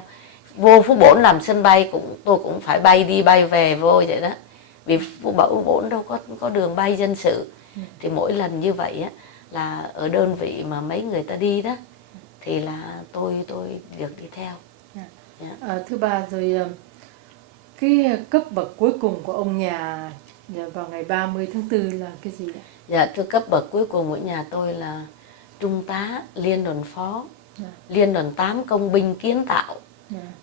Vô Phú Bổn làm sân bay tôi cũng phải bay đi bay về vô vậy đó, vì Phú Bổn đâu có đường bay dân sự. Thì mỗi lần như vậy á, là ở đơn vị mà mấy người ta đi đó, thì là tôi được đi theo. Thưa bà, rồi cái cấp bậc cuối cùng của ông nhà vào ngày 30 tháng 4 là cái gì ạ? Dạ, thưa, cấp bậc cuối cùng của nhà tôi là trung tá liên đoàn phó, liên đoàn 8 công binh kiến tạo.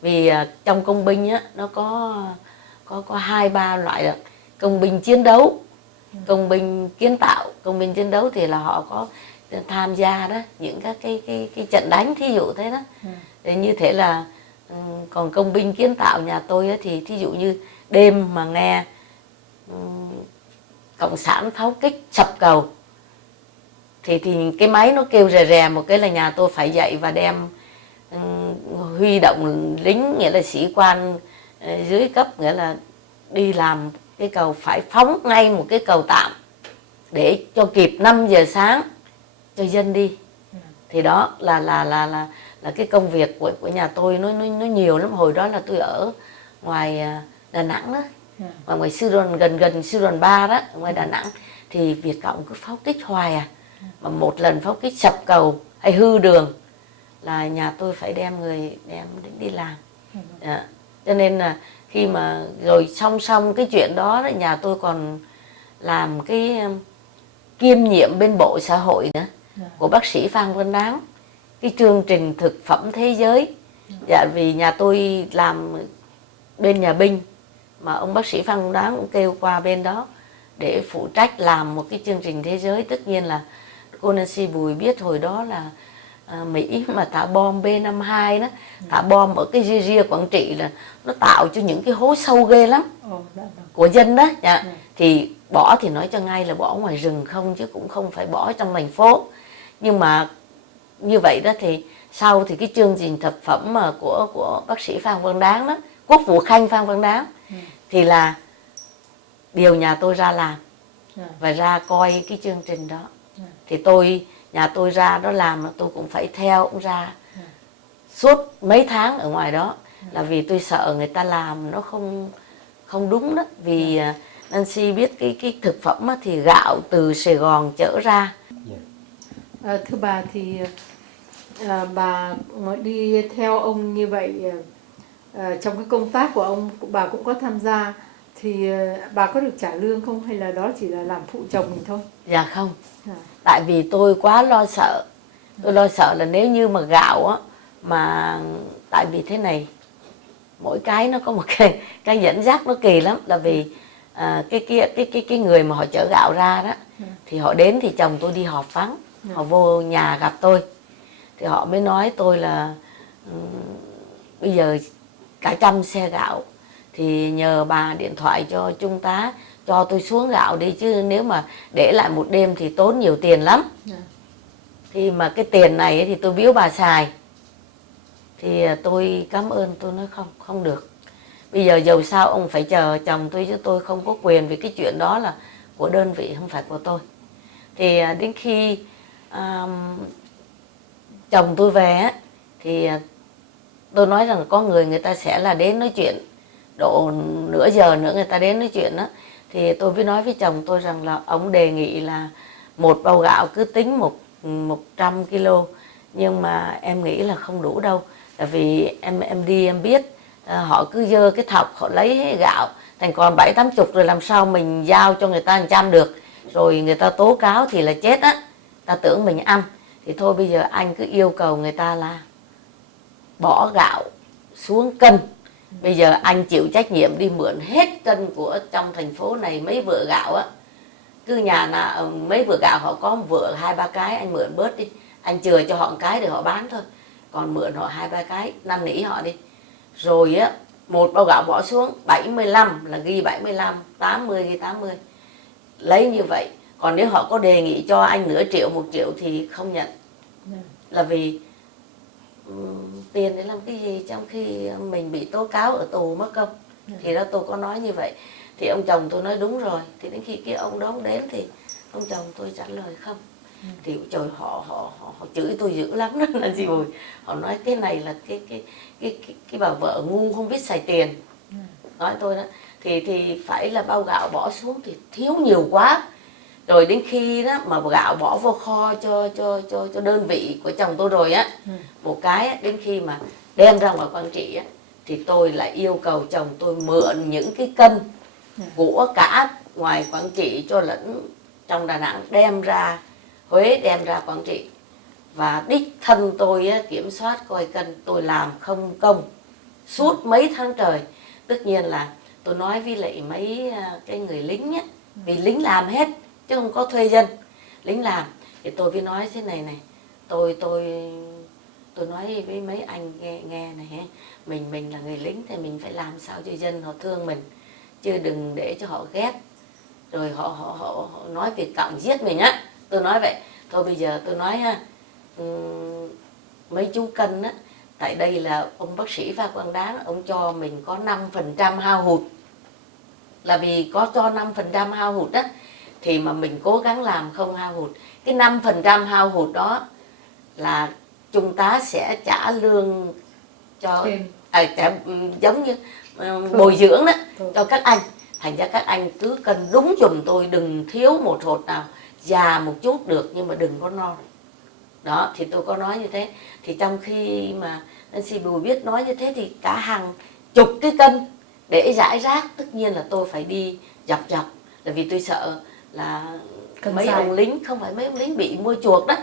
Vì trong công binh á, nó có 2-3 loại đó. Công binh chiến đấu, công binh kiến tạo. Công binh chiến đấu thì là họ có tham gia đó những các cái trận đánh, thí dụ thế đó. Thì như thế là còn công binh kiến tạo nhà tôi á, thì thí dụ như đêm mà nghe cộng sản pháo kích sập cầu, thì cái máy nó kêu rè rè một cái là nhà tôi phải dậy và đem huy động lính, nghĩa là sĩ quan dưới cấp, nghĩa là đi làm cái cầu, phải phóng ngay một cái cầu tạm để cho kịp 5 giờ sáng cho dân đi. Thì đó là cái công việc của nhà tôi, nó nhiều lắm. Hồi đó là tôi ở ngoài Đà Nẵng đó, và ngoài sư đoàn gần sư đoàn 3 đó, ngoài Đà Nẵng, thì Việt Cộng cứ pháo kích hoài à. mà một lần pháo kích sập cầu hay hư đường là nhà tôi phải đem người đem đi làm. Cho nên là khi mà rồi song song cái chuyện đó nhà tôi còn làm cái kiêm nhiệm bên Bộ Xã hội nữa của bác sĩ Phan Văn Đáng, cái chương trình thực phẩm thế giới. Dạ, vì nhà tôi làm bên nhà binh mà ông bác sĩ Phan Văn Đáng cũng kêu qua bên đó để phụ trách làm một cái chương trình thế giới. Tất nhiên là cô Nancy Bùi biết hồi đó là Mỹ mà thả bom B-52 đó, thả bom ở cái Ria Quảng Trị là nó tạo cho những cái hố sâu ghê lắm của dân đó. Dạ. Thì bỏ thì nói cho ngay là bỏ ngoài rừng không, chứ cũng không phải bỏ trong thành phố. Nhưng mà như vậy đó thì sau thì cái chương trình thực phẩm mà của bác sĩ Phan Văn Đáng đó, Quốc vụ Khanh Phan Văn Đáng, thì là điều nhà tôi ra làm và ra coi cái chương trình đó. Thì nhà tôi ra đó làm tôi cũng phải theo ông ra suốt mấy tháng ở ngoài đó, là vì tôi sợ người ta làm nó không đúng đó. Vì Nancy biết cái thực phẩm thì gạo từ Sài Gòn chở ra. Thưa bà, thì bà đi theo ông như vậy, trong cái công tác của ông bà cũng có tham gia, thì bà có được trả lương không, hay là đó chỉ là làm phụ chồng mình thôi? Dạ không. Tại vì tôi quá lo sợ. Tôi lo sợ là nếu như mà gạo á, mà tại vì thế này, mỗi cái nó có một cái dẫn dắt nó kỳ lắm. Là vì cái người mà họ chở gạo ra đó, thì họ đến thì chồng tôi đi họp vắng, họ vô nhà gặp tôi, thì họ mới nói tôi là bây giờ cả 100 xe gạo, thì nhờ bà điện thoại cho trung tá cho tôi xuống gạo đi, chứ nếu mà để lại một đêm thì tốn nhiều tiền lắm. Thì mà cái tiền này thì tôi biếu bà xài. Thì tôi cảm ơn, tôi nói không được. Bây giờ dầu sao ông phải chờ chồng tôi, chứ tôi không có quyền, vì cái chuyện đó là của đơn vị, không phải của tôi. Thì đến khi chồng tôi về á, thì tôi nói rằng có người ta sẽ là đến nói chuyện, độ nửa giờ nữa người ta đến nói chuyện đó. Thì tôi mới nói với chồng tôi rằng là ông đề nghị là một bao gạo cứ tính 100 kg, nhưng mà em nghĩ là không đủ đâu. Tại vì em đi em biết họ cứ dơ cái thọc, họ lấy gạo thành còn 70-80, rồi làm sao mình giao cho người ta 100 được. Rồi người ta tố cáo thì là chết á, ta tưởng mình ăn. Thì thôi bây giờ anh cứ yêu cầu người ta là bỏ gạo xuống cân. Bây giờ anh chịu trách nhiệm đi mượn hết cân của trong thành phố này, mấy vựa gạo á, cứ nhà nào mấy vựa gạo họ có một vựa 2-3 cái, anh mượn bớt đi, anh chừa cho họ một cái để họ bán thôi, còn mượn họ 2-3 cái, năn nỉ họ đi. Rồi á, một bao gạo bỏ xuống 75 là ghi 75, 80 ghi 80, lấy như vậy. Còn nếu họ có đề nghị cho anh nửa triệu, 1 triệu thì không nhận. Là vì tiền để làm cái gì trong khi mình bị tố cáo ở tù mất công. Thì đó tôi có nói như vậy. Thì ông chồng tôi nói đúng rồi. Thì đến khi cái ông đó đến thì ông chồng tôi trả lời không. Thì trời, họ chửi tôi dữ lắm đó là gì rồi. Họ nói cái này là cái bà vợ ngu không biết xài tiền. Nói tôi đó. Thì phải là bao gạo bỏ xuống thì thiếu nhiều quá. Rồi đến khi đó mà gạo bỏ vô kho cho đơn vị của chồng tôi rồi á, một cái á, đến khi mà đem ra ngoài Quảng Trị á, thì tôi lại yêu cầu chồng tôi mượn những cái cân của cả ngoài Quảng Trị cho lẫn trong Đà Nẵng, đem ra Huế, đem ra Quảng Trị. Và đích thân tôi á, kiểm soát coi cân, tôi làm không công suốt mấy tháng trời. Tất nhiên là tôi nói với lại mấy cái người lính á, vì lính làm hết chứ không có thuê dân, lính làm. Thì tôi mới nói thế này, tôi nói với mấy anh nghe này, mình là người lính thì mình phải làm sao cho dân họ thương mình, chứ đừng để cho họ ghét, rồi họ nói việc cộng giết mình á. Tôi nói vậy. Thôi bây giờ tôi nói ha, mấy chú cân á, tại đây là ông bác sĩ Phan Văn Đáng, ông cho mình có 5% hao hụt. Là vì có cho 5% hao hụt á, thì mà mình cố gắng làm không hao hụt. Cái 5% hao hụt đó là trung tá sẽ trả lương cho giống như bồi dưỡng đó cho các anh. Thành ra các anh cứ cân đúng giùm tôi, đừng thiếu một hột nào. già một chút được nhưng mà đừng có non. Đó, thì tôi có nói như thế. Thì trong khi mà Nancy Bùi biết nói như thế thì cả hàng chục cái cân để rải rác, tất nhiên là tôi phải đi dọc dọc, là vì tôi sợ là mấy ông lính, không phải mấy ông lính bị mua chuộc đó.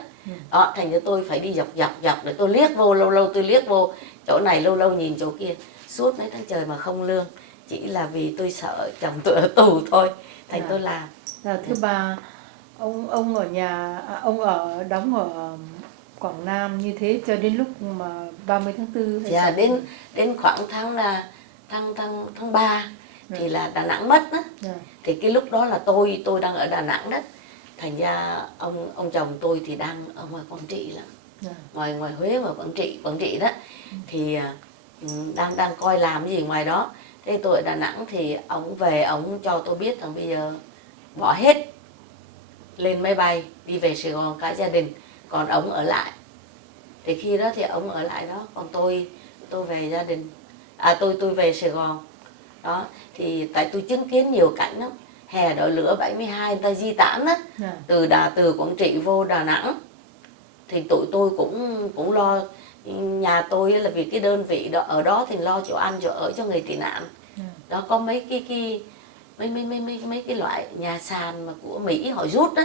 Đó, thành ra tôi phải đi dọc dọc để tôi liếc vô, lâu lâu tôi liếc vô chỗ này, lâu lâu nhìn chỗ kia, suốt mấy tháng trời mà không lương, chỉ là vì tôi sợ chồng tôi ở tù thôi, thành tôi làm. Thứ ba, ông ở nhà, ông đóng ở Quảng Nam như thế cho đến lúc mà 30 tháng 4 hay dạ, đến khoảng tháng 3 thì là Đà Nẵng mất đó. Thì cái lúc đó là tôi đang ở Đà Nẵng đó, thành ra ông chồng tôi thì đang ở ngoài Quảng Trị lắm, ngoài Huế, ngoài Quảng Trị đó, thì đang coi làm cái gì ngoài đó. Thế tôi ở Đà Nẵng thì ông về, ông cho tôi biết rằng bây giờ bỏ hết, lên máy bay đi về Sài Gòn cả gia đình, còn ông ở lại. Thì khi đó thì ông ở lại đó, còn tôi về gia đình, tôi về Sài Gòn. Đó, thì tại tôi chứng kiến nhiều cảnh lắm. Hè đội lửa 72 người ta di tản á, từ Quảng Trị vô Đà Nẵng. Thì tụi tôi cũng lo, nhà tôi là vì cái đơn vị đó ở đó thì lo chỗ ăn chỗ ở cho người tị nạn. Đó, có mấy cái loại nhà sàn mà của Mỹ họ rút đó.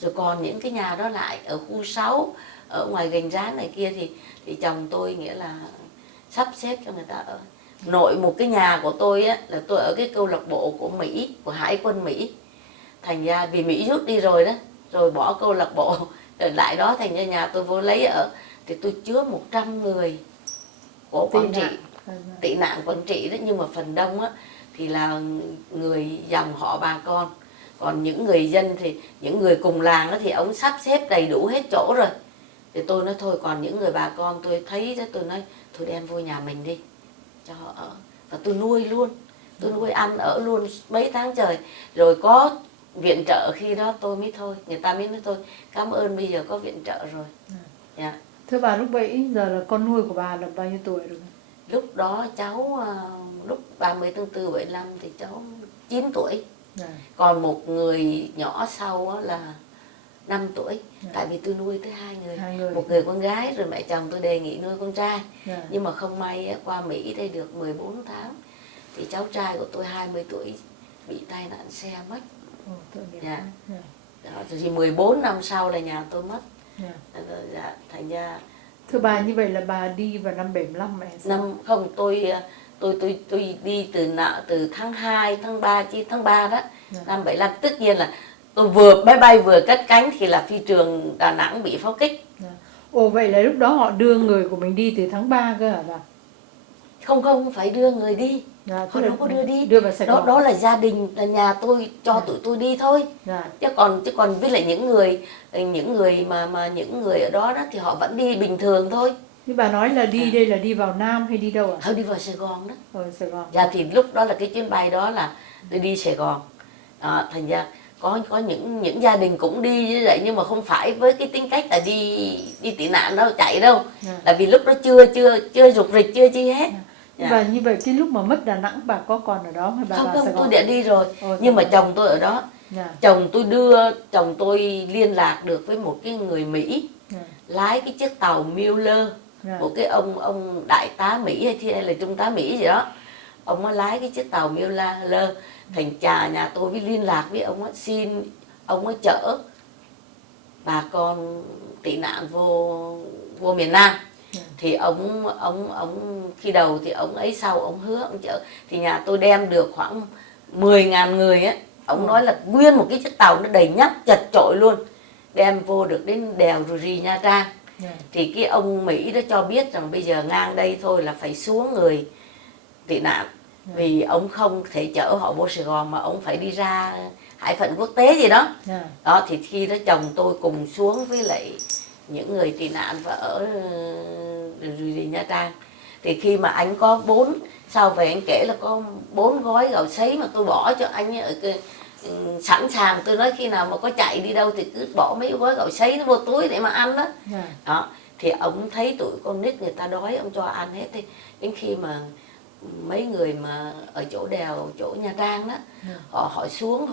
Rồi còn những cái nhà đó lại ở khu 6, ở ngoài Gành Ráng này kia thì chồng tôi nghĩa là sắp xếp cho người ta ở. Nội một cái nhà của tôi á, là tôi ở cái câu lạc bộ của Mỹ, của Hải quân Mỹ. Thành ra vì Mỹ rút đi rồi đó, rồi bỏ câu lạc bộ rồi lại đó, thành ra nhà tôi vô lấy ở. Thì tôi chứa 100 người của Quảng Trị, tị nạn Quảng Trị đó, nhưng mà phần đông á thì là người dòng họ bà con. Còn những người dân thì những người cùng làng đó thì ông sắp xếp đầy đủ hết chỗ rồi. Thì tôi nói thôi, còn những người bà con tôi thấy đó, tôi nói thôi đem vô nhà mình đi cho họ ở. Và tôi nuôi luôn, tôi nuôi ăn ở luôn mấy tháng trời. Rồi có viện trợ khi đó tôi mới thôi, người ta mới nói thôi cảm ơn bây giờ có viện trợ rồi. Dạ. Thưa bà, lúc bấy giờ là con nuôi của bà là bao nhiêu tuổi rồi? Lúc đó cháu, lúc 30 tháng 4 75 thì cháu 9 tuổi. Còn một người nhỏ sau là 5 tuổi. Tại vì tôi nuôi tới hai người. Một người con gái, rồi mẹ chồng tôi đề nghị nuôi con trai. Nhưng mà không may qua Mỹ đây được 14 tháng thì cháu trai của tôi 20 tuổi bị tai nạn xe mất. Dạ. Đó, thì 14 năm sau là nhà tôi mất. Dạ, thành ra. Thưa bà, như vậy là bà đi vào năm 75 mẹ sao? Không, tôi đi từ tháng 2, tháng 3, chứ tháng 3 đó, năm 75. Tất nhiên là tôi máy bay vừa cất cánh thì là phi trường Đà Nẵng bị pháo kích. Ồ, vậy là lúc đó họ đưa người của mình đi từ tháng 3 cơ hả bà? Không phải đưa người đi. Họ đâu có đưa đi. Đưa vào Sài Gòn. Đó là gia đình, là nhà tôi cho tụi tôi đi thôi. Chứ còn với lại những người mà những người ở đó thì họ vẫn đi bình thường thôi. Nhưng bà nói là đi đây là đi vào Nam hay đi đâu ạ? Thôi đi vào Sài Gòn đó. Sài Gòn. Dạ, thì lúc đó là cái chuyến bay đó là đi Sài Gòn. Thành ra có những gia đình cũng đi như vậy, nhưng mà không phải với cái tính cách là đi tị nạn đâu, chạy đâu. Là vì lúc đó chưa rục rịch, chưa chi hết. Và như vậy cái lúc mà mất Đà Nẵng bà có còn ở đó hay bà vào Sài Gòn? Tôi đã đi rồi. Nhưng mà chồng tôi ở đó. Chồng tôi liên lạc được với một cái người Mỹ lái cái chiếc tàu Miller, một cái ông đại tá Mỹ hay là trung tá Mỹ gì đó. Ông ấy lái cái chiếc tàu Miller, thành nhà tôi mới liên lạc với ông ấy, xin ông ấy chở bà con tị nạn vô miền Nam. Thì ông khi đầu thì ông ấy sau ông hứa ông chở, thì nhà tôi đem được khoảng 10.000 người á. Ông nói là nguyên một cái chiếc tàu nó đầy nhắc chật chội luôn, đem vô được đến đèo Rì Nha Trang. Thì cái ông Mỹ đó cho biết rằng bây giờ ngang đây thôi là phải xuống người tị nạn, vì ông không thể chở họ vô Sài Gòn mà ông phải đi ra hải phận quốc tế gì đó. Đó, thì khi đó chồng tôi cùng xuống với lại những người tị nạn và ở Rì Nha Trang. Thì khi mà anh có sau về anh kể là có 4 gói gạo sấy mà tôi bỏ cho anh ở sẵn sàng. Tôi nói khi nào mà có chạy đi đâu thì cứ bỏ mấy gói gạo sấy nó vô túi để mà ăn đó. Đó, thì ông thấy tụi con nít người ta đói, ông cho ăn hết. Thì đến khi mà mấy người mà ở chỗ đèo, chỗ Nha Trang đó, họ xuống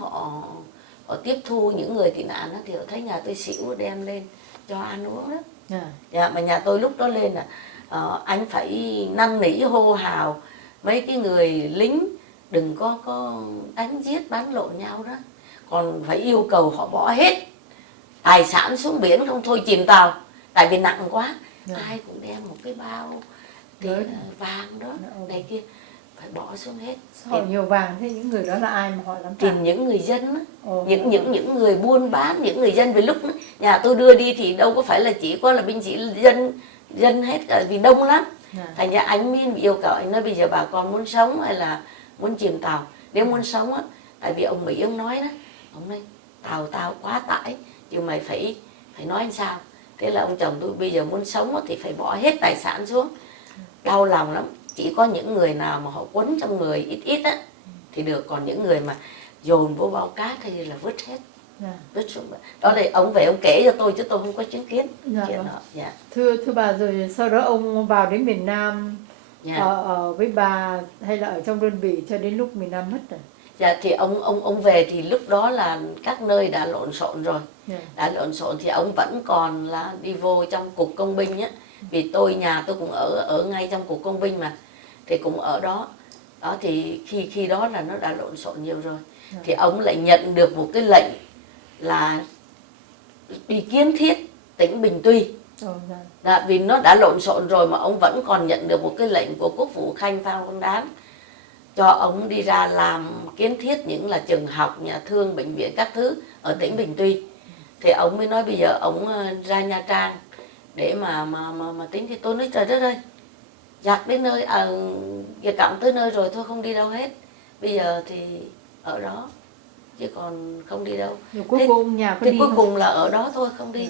họ tiếp thu những người tị nạn đó, thì họ thấy nhà tôi xỉu đem lên cho ăn uống đó. Dạ, mà nhà tôi lúc đó lên là anh phải năn nỉ hô hào mấy cái người lính đừng có đánh giết bắn lộn nhau đó, còn phải yêu cầu họ bỏ hết tài sản xuống biển, không thôi chìm tàu, tại vì nặng quá. Ai cũng đem một cái bao thì vàng đó này kia phải bỏ xuống hết. Họ nhiều vàng thế những người đó là ai mà họ làm tìm những người dân đó. Những người buôn bán, những người dân. Vì lúc đó, nhà tôi đưa đi thì đâu có phải là chỉ có là binh sĩ dân hết cả, vì đông lắm. Thành ra anh mới yêu cầu, anh nói bây giờ bà con muốn sống hay là muốn chìm tàu. Nếu muốn sống á, tại vì ông Mỹ ông nói đó, ông nói tàu tao quá tải chứ mày phải nói anh sao. Thế là ông chồng tôi bây giờ muốn sống á, thì phải bỏ hết tài sản xuống. Đau lòng lắm. Chỉ có những người nào mà họ quấn trong người ít ít á thì được, còn những người mà dồn vô bao cát hay là vứt hết, vứt xuống đó. Là ông về ông kể cho tôi chứ tôi không có chứng kiến chuyện đó. Thưa bà, rồi sau đó ông vào đến miền Nam ở với bà hay là ở trong đơn vị cho đến lúc miền Nam mất rồi? Dạ thì ông về thì lúc đó là các nơi đã lộn xộn rồi. Đã lộn xộn thì ông vẫn còn là đi vô trong cục công binh á, vì nhà tôi cũng ở ngay trong cục công binh mà, thì cũng ở đó. Đó thì khi đó là nó đã lộn xộn nhiều rồi. Thì ông lại nhận được một cái lệnh là đi kiến thiết tỉnh Bình Tuy. Vì nó đã lộn xộn rồi mà ông vẫn còn nhận được một cái lệnh của Quốc vụ Khanh Phan Văn Đán cho ông đi ra làm kiến thiết những là trường học, nhà thương, bệnh viện các thứ ở tỉnh Bình Tuy. Thì ông mới nói bây giờ ông ra Nha Trang để mà tính. Thì tôi nói trời đất ơi, giặc đến nơi giờ cắm tới nơi rồi thôi, không đi đâu hết, bây giờ thì ở đó chứ còn không đi đâu. Cuối cùng là ở đó thôi, không đi.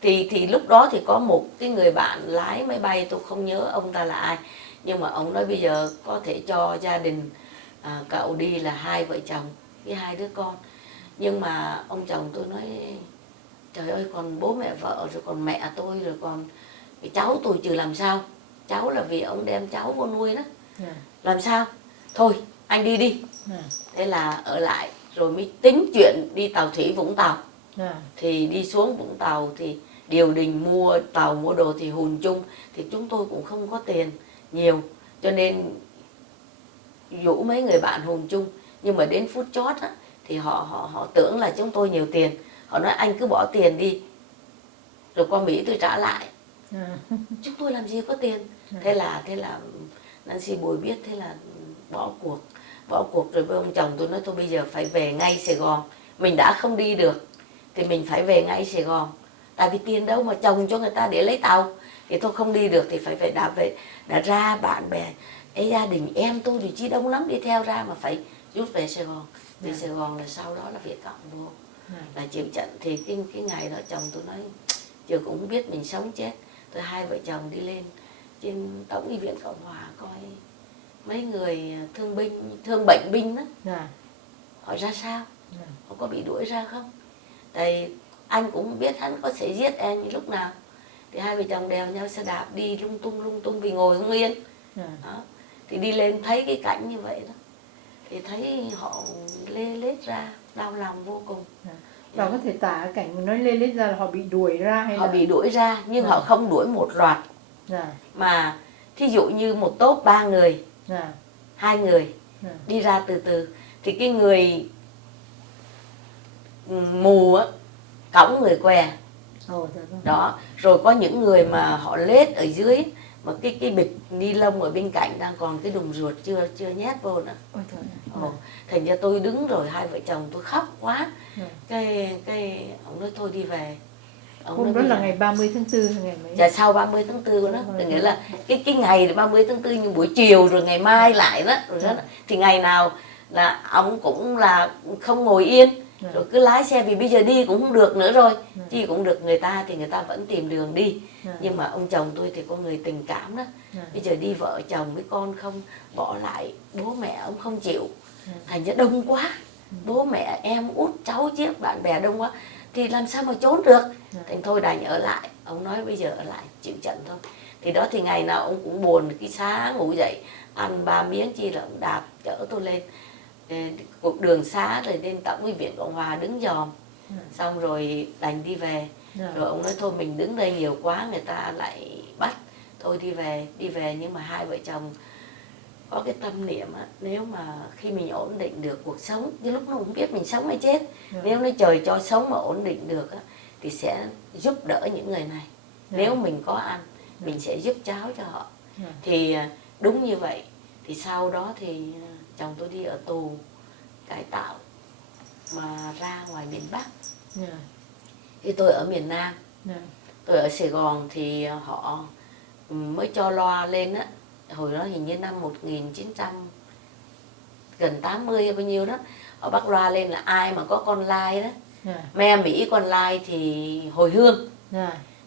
Thì lúc đó thì có một cái người bạn lái máy bay, tôi không nhớ ông ta là ai, nhưng mà ông nói bây giờ có thể cho gia đình cậu đi là 2 vợ chồng với 2 đứa con. Nhưng mà ông chồng tôi nói trời ơi, còn bố mẹ vợ rồi còn mẹ tôi rồi còn cái cháu tôi chứ làm sao. Cháu là vì ông đem cháu vô nuôi đó, làm sao. Thôi anh đi. Thế là ở lại rồi mới tính chuyện đi tàu thủy Vũng Tàu. Thì đi xuống Vũng Tàu thì điều đình mua tàu mua đồ thì hùn chung, thì chúng tôi cũng không có tiền nhiều cho nên rủ mấy người bạn hùn chung. Nhưng mà đến phút chót á, thì họ tưởng là chúng tôi nhiều tiền, họ nói anh cứ bỏ tiền đi rồi qua Mỹ tôi trả lại. Chúng tôi làm gì có tiền. Thế là Nancy Bùi biết, thế là bỏ cuộc rồi với ông chồng tôi nói thôi bây giờ phải về ngay Sài Gòn, mình đã không đi được thì mình phải về ngay Sài Gòn, tại vì tiền đâu mà chồng cho người ta để lấy tàu. Thì tôi không đi được thì phải đã ra bạn bè gia đình em tôi thì chi đông lắm đi theo ra, mà phải rút về Sài Gòn. Về Sài Gòn là sau đó là Việt Cộng vô là chịu trận. Thì cái ngày đó chồng tôi nói giờ cũng không biết mình sống chết. Tôi 2 vợ chồng đi lên trên Tổng y viện Cộng Hòa coi mấy người thương bệnh binh đó, họ ra sao, họ có bị đuổi ra không. Tại anh cũng không biết hắn có thể giết em lúc nào. Thì 2 vợ chồng đèo nhau xe đạp đi lung tung vì ngồi không yên. Đó. Thì đi lên thấy cái cảnh như vậy đó, thì thấy họ lê lết ra, đau lòng vô cùng. Và có thể tả cảnh nói lê lết ra là họ bị đuổi ra hay họ bị đuổi ra, nhưng họ không đuổi một loạt. Mà thí dụ như một tốp 3 người, 2 người đi ra từ từ, thì cái người mù á cõng người què đó. Rồi có những người mà họ lết ở dưới, mà cái bịch ni lông ở bên cạnh đang còn cái đùng ruột chưa nhét vô nữa. Thành ra tôi đứng rồi 2 vợ chồng tôi khóc quá. Cái ông nói thôi đi về. Hôm đó là ngày 30 tháng 4 hay ngày mấy? Dạ sau 30 tháng 4 đó. Nghĩa là cái ngày 30 tháng 4 nhưng buổi chiều rồi ngày mai lại đó. Thì ngày nào là ông cũng là không ngồi yên. Rồi cứ lái xe, vì bây giờ đi cũng không được nữa rồi. Đi cũng được, người ta thì người ta vẫn tìm đường đi. Nhưng mà ông chồng tôi thì có người tình cảm đó. Bây giờ đi vợ chồng với con không bỏ lại bố mẹ, ông không chịu. Thành ra đông quá, bố mẹ em út cháu chứ bạn bè đông quá thì làm sao mà trốn được. Thành thôi đành ở lại. Ông nói bây giờ ở lại chịu trận thôi. Thì đó thì ngày nào ông cũng buồn, cái sáng ngủ dậy ăn 3 miếng chi là ông đạp chở tôi lên. cuộc đường xá rồi đến Tổng Bệnh viện Cộng Hòa đứng dòm, xong rồi đành đi về. Rồi ông nói thôi mình đứng đây nhiều quá người ta lại bắt, thôi đi về. Nhưng mà hai vợ chồng có cái tâm niệm á, nếu mà khi mình ổn định được cuộc sống, cái lúc nó không biết mình sống hay chết, nếu nó trời cho sống mà ổn định được á, thì sẽ giúp đỡ những người này. Nếu mình có ăn, mình sẽ giúp cháu cho họ. Thì đúng như vậy. Thì sau đó thì chồng tôi đi ở tù cải tạo mà ra ngoài miền Bắc. Thì tôi ở miền Nam. Tôi ở Sài Gòn thì họ mới cho loa lên á, hồi đó hình như năm 1900 gần 80 hay bao nhiêu đó, họ bắt loa lên là ai mà có con lai đó, me Mỹ con lai thì hồi hương.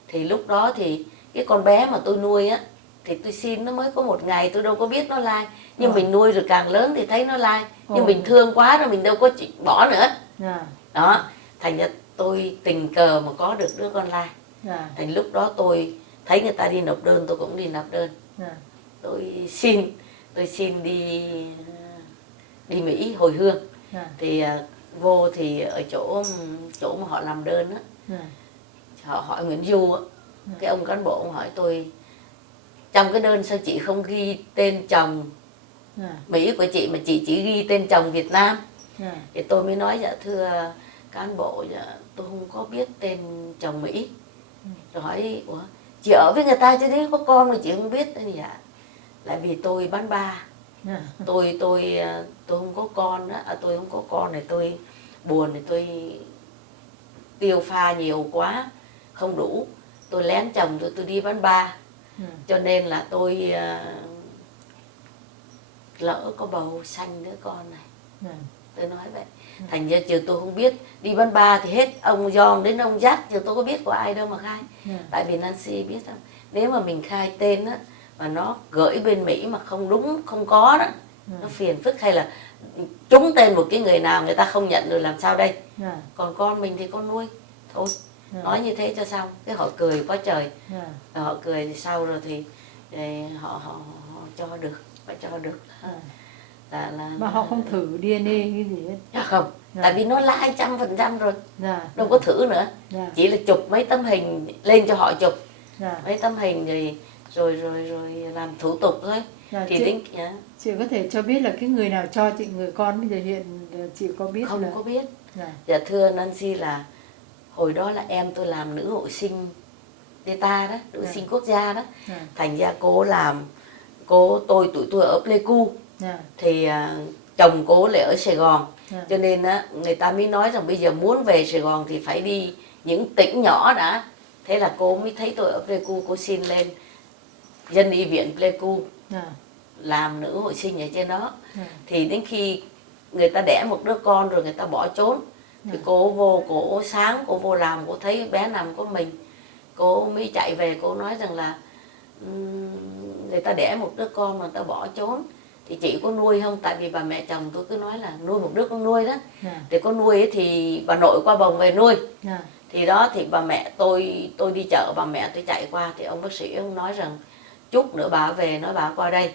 Thì lúc đó thì cái con bé mà tôi nuôi á, thì tôi xin nó mới có 1 ngày, tôi đâu có biết nó lai. Nhưng mình nuôi rồi càng lớn thì thấy nó lai. Nhưng mình thương quá rồi mình đâu có bỏ nữa. Đó, thành ra tôi tình cờ mà có được đứa con lai. Thành lúc đó tôi thấy người ta đi nộp đơn, tôi cũng đi nộp đơn. Tôi xin đi Mỹ hồi hương. Thì vô thì ở chỗ mà họ làm đơn á, họ hỏi Nguyễn Du á, cái ông cán bộ ông hỏi tôi trong cái đơn sao chị không ghi tên chồng Mỹ của chị mà chị chỉ ghi tên chồng Việt Nam. Thì tôi mới nói dạ thưa cán bộ, dạ, tôi không có biết tên chồng Mỹ. Rồi hỏi ủa chị ở với người ta chứ đấy có con mà chị không biết. Dạ lại vì tôi bán ba, tôi không có con đó, tôi không có con này tôi buồn, thì tôi tiêu pha nhiều quá không đủ, tôi lén chồng tôi đi bán ba. Cho nên là tôi lỡ có bầu sanh đứa con này. Tôi nói vậy. Thành ra chiều tôi không biết, đi bán ba thì hết ông John đến ông Jack, chiều tôi có biết của ai đâu mà khai. Tại vì Nancy biết không, nếu mà mình khai tên á mà nó gửi bên Mỹ mà không đúng, không có đó, nó phiền phức, hay là trúng tên một cái người nào người ta không nhận được làm sao đây. Còn con mình thì con nuôi thôi. Nói như thế cho xong. Cái họ cười quá trời. Họ cười thì sau rồi thì họ cho được. Họ cho được mà họ không thử DNA cái gì hết. Không, tại vì nó là 100% rồi. Đâu có thử nữa. Chỉ là chụp mấy tấm hình lên cho họ chụp. Mấy tấm hình rồi làm thủ tục thôi. Thì chị có thể cho biết là cái người nào cho chị người con bây giờ hiện chị có biết? Không có biết. Dạ thưa Nancy là hồi đó là em tôi làm nữ hộ sinh DETA đó, nữ sinh quốc gia đó. Thành ra cô làm, tụi tôi ở Pleiku. Thì chồng cô lại ở Sài Gòn. Cho nên á người ta mới nói rằng bây giờ muốn về Sài Gòn thì phải đi những tỉnh nhỏ đã. Thế là cô mới thấy tôi ở Pleiku, cô xin lên Dân y viện Pleiku làm nữ hộ sinh ở trên đó. Thì đến khi người ta đẻ một đứa con rồi người ta bỏ trốn, thì cô vô, cô sáng cô vô làm, cô thấy bé nằm có mình, cô mới chạy về, cô nói rằng là người ta đẻ một đứa con mà người ta bỏ trốn thì chị có nuôi không? Tại vì bà mẹ chồng tôi cứ nói là nuôi một đứa con nuôi đó. Thì có nuôi ấy thì bà nội qua bồng về nuôi. Thì đó thì bà mẹ tôi đi chợ, bà mẹ tôi chạy qua thì ông bác sĩ ông nói rằng chút nữa bà về, nói bà qua đây.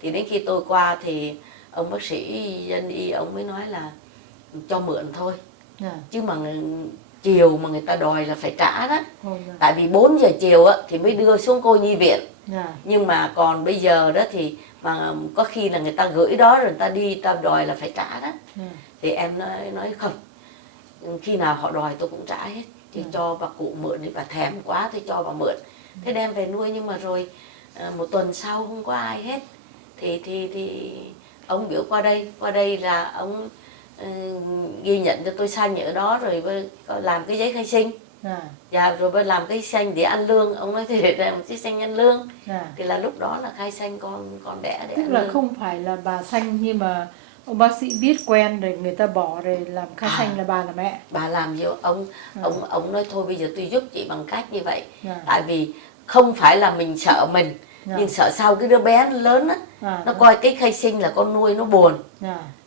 Thì đến khi tôi qua thì ông bác sĩ dân y ông mới nói là cho mượn thôi. Chứ mà chiều mà người ta đòi là phải trả đó. Tại vì 4 giờ chiều á, thì mới đưa xuống cô nhi viện. Nhưng mà còn bây giờ đó thì mà có khi là người ta gửi đó rồi người ta đi, ta đòi là phải trả đó. Thì em nói không, khi nào họ đòi tôi cũng trả hết. Thì cho bà cụ mượn thì bà thèm quá thì cho bà mượn. Thế đem về nuôi, nhưng mà rồi 1 tuần sau không có ai hết. Thì ông biểu qua đây là ông ghi nhận cho tôi sanh ở đó rồi làm cái giấy khai sinh. Dạ, rồi làm cái sanh để ăn lương. Ông nói thì để làm cái sanh ăn lương. Thì là lúc đó là khai sanh con đẻ để tức ăn là lương. không phải là bà sanh nhưng mà ông bác sĩ biết quen rồi người ta bỏ rồi làm khai sanh là bà là mẹ. Bà làm gì ông nói thôi bây giờ tôi giúp chị bằng cách như vậy. Tại vì không phải là mình sợ mình, nhưng sợ sau cái đứa bé nó lớn á, nó coi cái khai sinh là con nuôi nó buồn.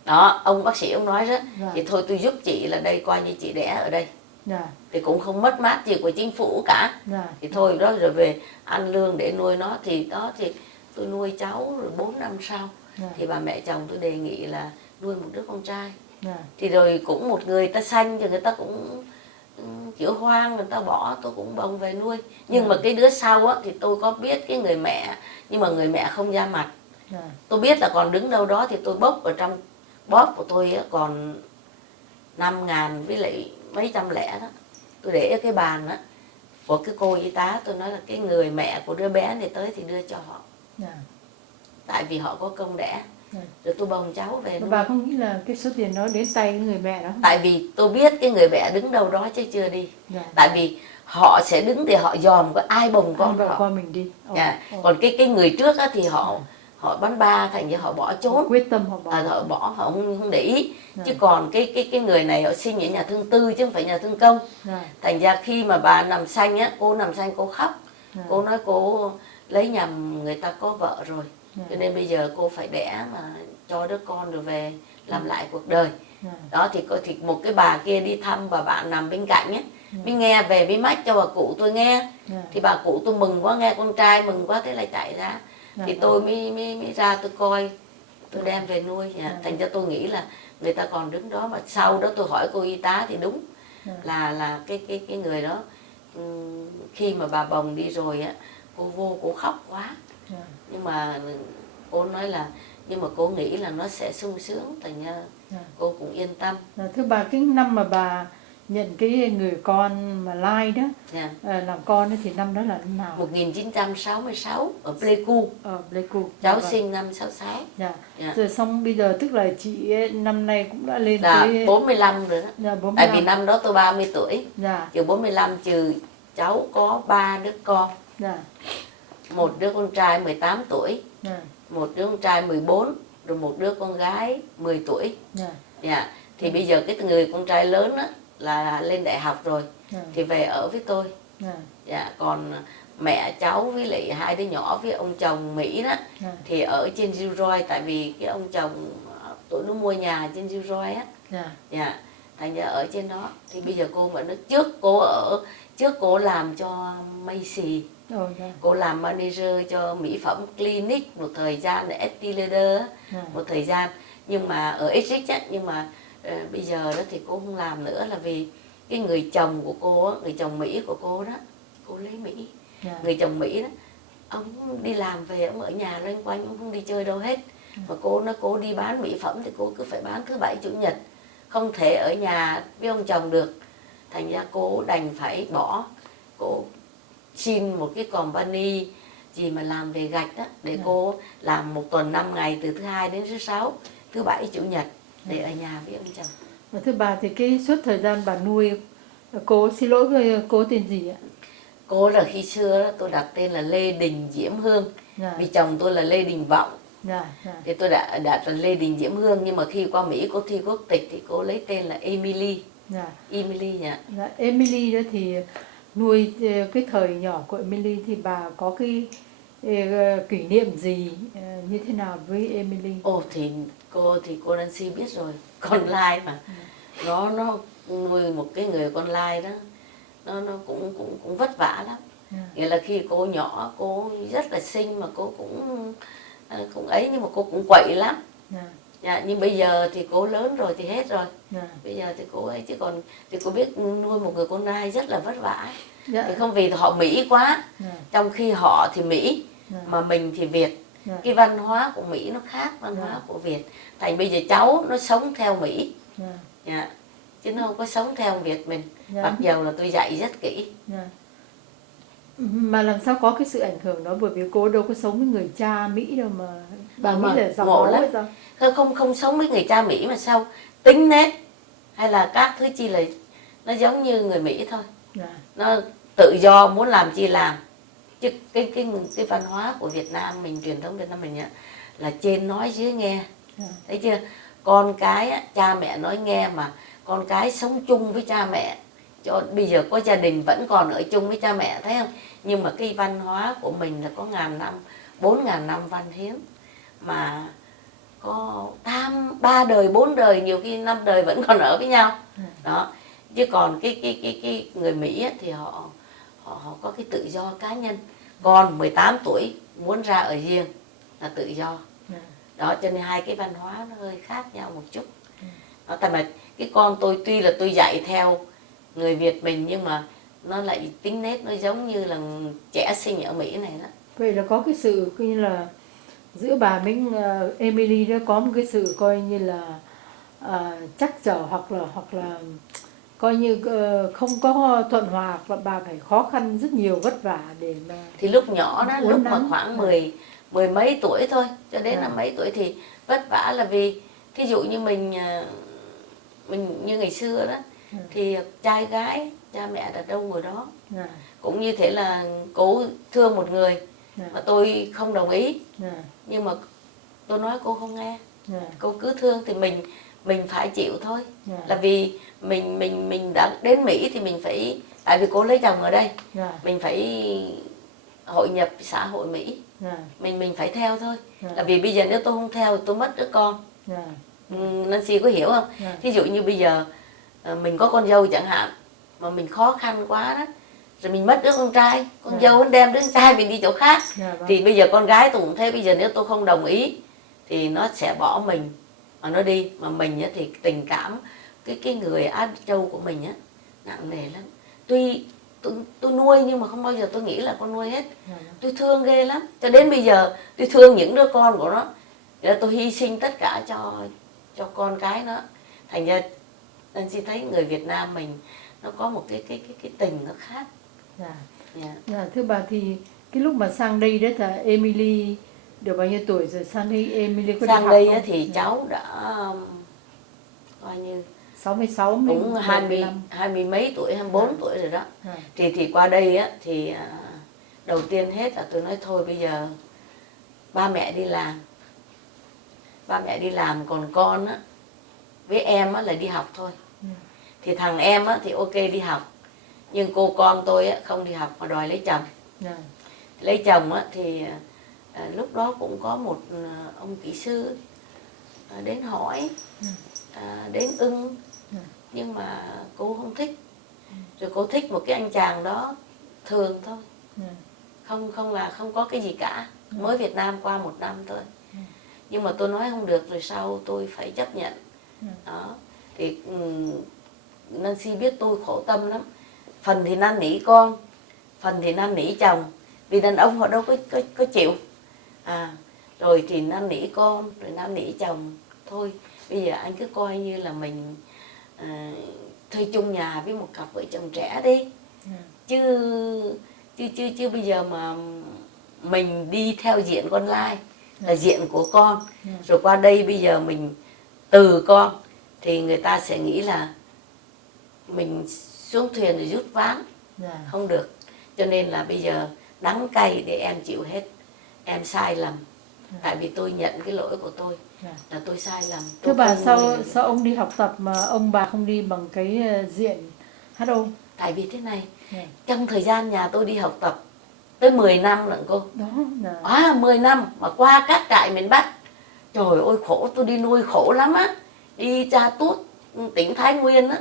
Đó, ông bác sĩ ông nói đó, thì thôi tôi giúp chị là đây coi như chị đẻ ở đây. Thì cũng không mất mát gì của chính phủ cả. Thì thôi đó, rồi về ăn lương để nuôi nó. Thì đó thì tôi nuôi cháu rồi 4 năm sau. Thì bà mẹ chồng tôi đề nghị là nuôi một đứa con trai. Dạ. Thì rồi cũng một người ta sanh rồi người ta cũng kiểu hoang, người ta bỏ, tôi cũng bồng về nuôi. Nhưng mà cái đứa sau á thì tôi có biết cái người mẹ, nhưng mà người mẹ không ra mặt. Tôi biết là còn đứng đâu đó thì tôi bốc ở trong bóp của tôi á, còn 5.000 với lại mấy trăm lẻ đó. Tôi để ở cái bàn á của cái cô y tá, tôi nói là cái người mẹ của đứa bé này tới thì đưa cho họ. Tại vì họ có công đẻ. Rồi tôi bồng cháu về nuôi. Bà không nghĩ là cái số tiền đó đến tay người mẹ đó? Tại vì tôi biết cái người mẹ đứng đâu đó chứ chưa đi. Tại vì họ sẽ đứng để họ dòm có ai bồng con họ. Con mình đi. Còn cái người trước á thì họ bán ba, thành ra họ bỏ trốn. Quyết tâm họ bỏ. Họ bỏ, họ không để ý. Chứ còn cái người này họ sinh ở nhà thương tư chứ không phải nhà thương công. Thành ra khi mà bà nằm sanh á, cô nằm sanh cô khóc. Cô nói cô lấy nhầm người ta có vợ rồi. Cho nên bây giờ cô phải đẻ mà cho đứa con rồi về làm lại cuộc đời. Đó thì một cái bà kia đi thăm và bạn nằm bên cạnh ấy, mới nghe về mới mách cho bà cụ tôi nghe. Thì bà cụ tôi mừng quá, nghe con trai mừng quá, thế là chạy ra. Thì tôi mới ra tôi coi, tôi đem về nuôi. Thành ra tôi nghĩ là người ta còn đứng đó. Mà sau đó tôi hỏi cô y tá thì đúng là cái người đó khi mà bà bồng đi rồi á, cô vô cô khóc quá. Nhưng mà cô nói là nhưng mà cô nghĩ là nó sẽ sung sướng, thành ra cô cũng yên tâm. Thưa bà, cái năm mà bà nhận cái người con mà Lai đó làm con đó, thì năm đó là năm nào? 1966 ở Pleiku. Ở Pleiku. Cháu sinh năm 66. Rồi xong bây giờ tức là chị năm nay cũng đã lên tới 45 rồi đó. 45. Tại vì năm đó tôi 30 tuổi. Trừ 45 trừ cháu có 3 đứa con. Một đứa con trai 18 tuổi, một đứa con trai 14, rồi một đứa con gái 10 tuổi. Thì bây giờ cái người con trai lớn á là lên đại học rồi, thì về ở với tôi. Còn mẹ cháu với lại hai đứa nhỏ với ông chồng Mỹ đó thì ở trên Gilroy, tại vì cái ông chồng tụi nó mua nhà trên Gilroy á. Thành ra ở trên đó. Thì bây giờ cô vẫn nói trước cô làm cho Macy. Cô làm manager cho mỹ phẩm clinic một thời gian, ở Estée Lauder một thời gian, nhưng mà ở Essex á, nhưng mà bây giờ đó thì cô không làm nữa, là vì cái người chồng của cô, người chồng Mỹ của cô đó, cô lấy Mỹ. Người chồng Mỹ đó, ông đi làm về, ông ở nhà loanh quanh, ông không đi chơi đâu hết. Mà cô nói cô đi bán mỹ phẩm thì cô cứ phải bán thứ Bảy Chủ nhật, không thể ở nhà với ông chồng được. Thành ra cô đành phải bỏ. Cô xin một cái company gì mà làm về gạch đó, để cô làm một tuần 5 ngày, từ thứ Hai đến thứ Sáu, thứ Bảy Chủ nhật, để ở nhà với ông chồng. Và thưa bà, thì cái suốt thời gian bà nuôi cô, xin lỗi cô tên gì ạ? Cô là khi xưa đó, tôi đặt tên là Lê Đình Diễm Hương. Vì chồng tôi là Lê Đình Vọng. Thì tôi đã đặt là Lê Đình Diễm Hương, nhưng mà khi qua Mỹ cô thi quốc tịch thì cô lấy tên là Emily. Emily Emily đó thì nuôi cái thời nhỏ của Emily thì bà có cái kỷ niệm gì như thế nào với Emily? Thì cô Nancy biết rồi, con lai mà. Nó nuôi một cái người con lai đó, nó cũng vất vả lắm. Nghĩa là khi cô nhỏ cô rất là xinh, mà cô cũng ấy, nhưng mà cô cũng quậy lắm. Nhưng bây giờ thì cô lớn rồi thì hết rồi. Bây giờ thì cô ấy, chứ còn thì cô biết nuôi một người con trai rất là vất vả. Thì không vì họ Mỹ quá, trong khi họ thì Mỹ mà mình thì Việt. Cái văn hóa của Mỹ nó khác văn hóa của Việt. Thành bây giờ cháu nó sống theo Mỹ, chứ nó không có sống theo Việt mình. Mặc dầu là tôi dạy rất kỹ. Mà làm sao có cái sự ảnh hưởng đó, bởi vì cô đâu có sống với người cha Mỹ đâu mà bà nghĩ là giàu có hay sao? Không sống với người cha Mỹ mà sao tính nết hay là các thứ chi là nó giống như người Mỹ thôi. Nó tự do muốn làm chi làm. Chứ cái văn hóa của Việt Nam mình, truyền thống Việt Nam mình là trên nói dưới nghe. Thấy chưa? Con cái cha mẹ nói nghe, mà con cái sống chung với cha mẹ. Cho bây giờ có gia đình vẫn còn ở chung với cha mẹ, thấy không? Nhưng mà cái văn hóa của mình là có 1000 năm, 4000 năm văn hiến, mà có 3 đời 4 đời, nhiều khi 5 đời vẫn còn ở với nhau. Đó. Chứ còn cái người Mỹ thì họ có cái tự do cá nhân. Con 18 tuổi muốn ra ở riêng là tự do. Đó, cho nên hai cái văn hóa nó hơi khác nhau một chút. Đó, tại mà cái con tôi tuy là tôi dạy theo người Việt mình, nhưng mà nó lại tính nết nó giống như là trẻ sinh ở Mỹ này đó. Vậy là có cái sự coi như là giữa bà với Emily đó có một cái sự coi như là trắc trở, hoặc là coi như không có thuận hòa, hoặc là bà phải khó khăn rất nhiều, vất vả để mà. Thì lúc nhỏ đó, lúc mà khoảng mười mấy tuổi thôi, cho đến năm mấy tuổi thì vất vả là vì thí dụ như mình như ngày xưa đó, thì trai gái cha mẹ đặt đâu ngồi đó. Cũng như thế là cô thương một người mà tôi không đồng ý, nhưng mà tôi nói cô không nghe, cô cứ thương thì mình phải chịu thôi. Là vì mình đã đến Mỹ thì mình phải, tại vì cô lấy chồng ở đây, mình phải hội nhập xã hội Mỹ, mình phải theo thôi. Là vì bây giờ nếu tôi không theo thì tôi mất đứa con. Nancy có hiểu không? Thí dụ như bây giờ mình có con dâu chẳng hạn, mà mình khó khăn quá đó, rồi mình mất đứa con trai, con dâu nó đem đứa con trai mình đi chỗ khác, thì bây giờ con gái tôi cũng thế. Bây giờ nếu tôi không đồng ý thì nó sẽ bỏ mình mà nó đi. Mà mình thì tình cảm cái người Á Châu của mình á nặng nề lắm. Tuy tôi nuôi nhưng mà không bao giờ tôi nghĩ là con nuôi hết. Tôi thương ghê lắm, cho đến bây giờ tôi thương những đứa con của nó, để tôi hy sinh tất cả cho con cái nó. Thành ra anh chỉ thấy người Việt Nam mình nó có một cái tình nó khác. Thưa bà, thì cái lúc mà sang đây đó là Emily được bao nhiêu tuổi rồi? Sang đây Emily có sang đi học đây không? Thì cháu đã coi như 66 cũng 20 mấy tuổi, 24 tuổi rồi đó. Thì qua đây á thì đầu tiên hết là tôi nói thôi bây giờ ba mẹ đi làm, còn con á với em á là đi học thôi. Thì thằng em á thì ok đi học, nhưng cô con tôi á không đi học mà đòi lấy chồng. Lấy chồng á thì lúc đó cũng có một ông kỹ sư đến hỏi, đến ưng, nhưng mà cô không thích. Rồi cô thích một cái anh chàng đó thường thôi, không có cái gì cả, mới Việt Nam qua 1 năm thôi. Nhưng mà tôi nói không được, rồi sau tôi phải chấp nhận. Đó thì Nancy biết tôi khổ tâm lắm. Phần thì năn nỉ con, phần thì năn nỉ chồng, vì đàn ông họ đâu có chịu. Rồi thì năn nỉ con, rồi năn nỉ chồng. Thôi bây giờ anh cứ coi như là mình thuê chung nhà với một cặp vợ chồng trẻ đi. Chứ bây giờ mà mình đi theo diện con lai là diện của con, rồi qua đây bây giờ mình từ con, thì người ta sẽ nghĩ là mình xuống thuyền rồi rút ván. Không được. Cho nên là bây giờ đắng cay để em chịu hết. Em sai lầm, tại vì tôi nhận cái lỗi của tôi là tôi sai lầm. Thưa bà, sao ông đi học tập mà ông bà không đi bằng cái diện HO? Tại vì thế này, trong thời gian nhà tôi đi học tập tới 10 năm lận cô. Đó, 10 năm mà qua các trại miền Bắc. Trời ơi khổ, tôi đi nuôi khổ lắm á. Đi Cha Tút, tỉnh Thái Nguyên á,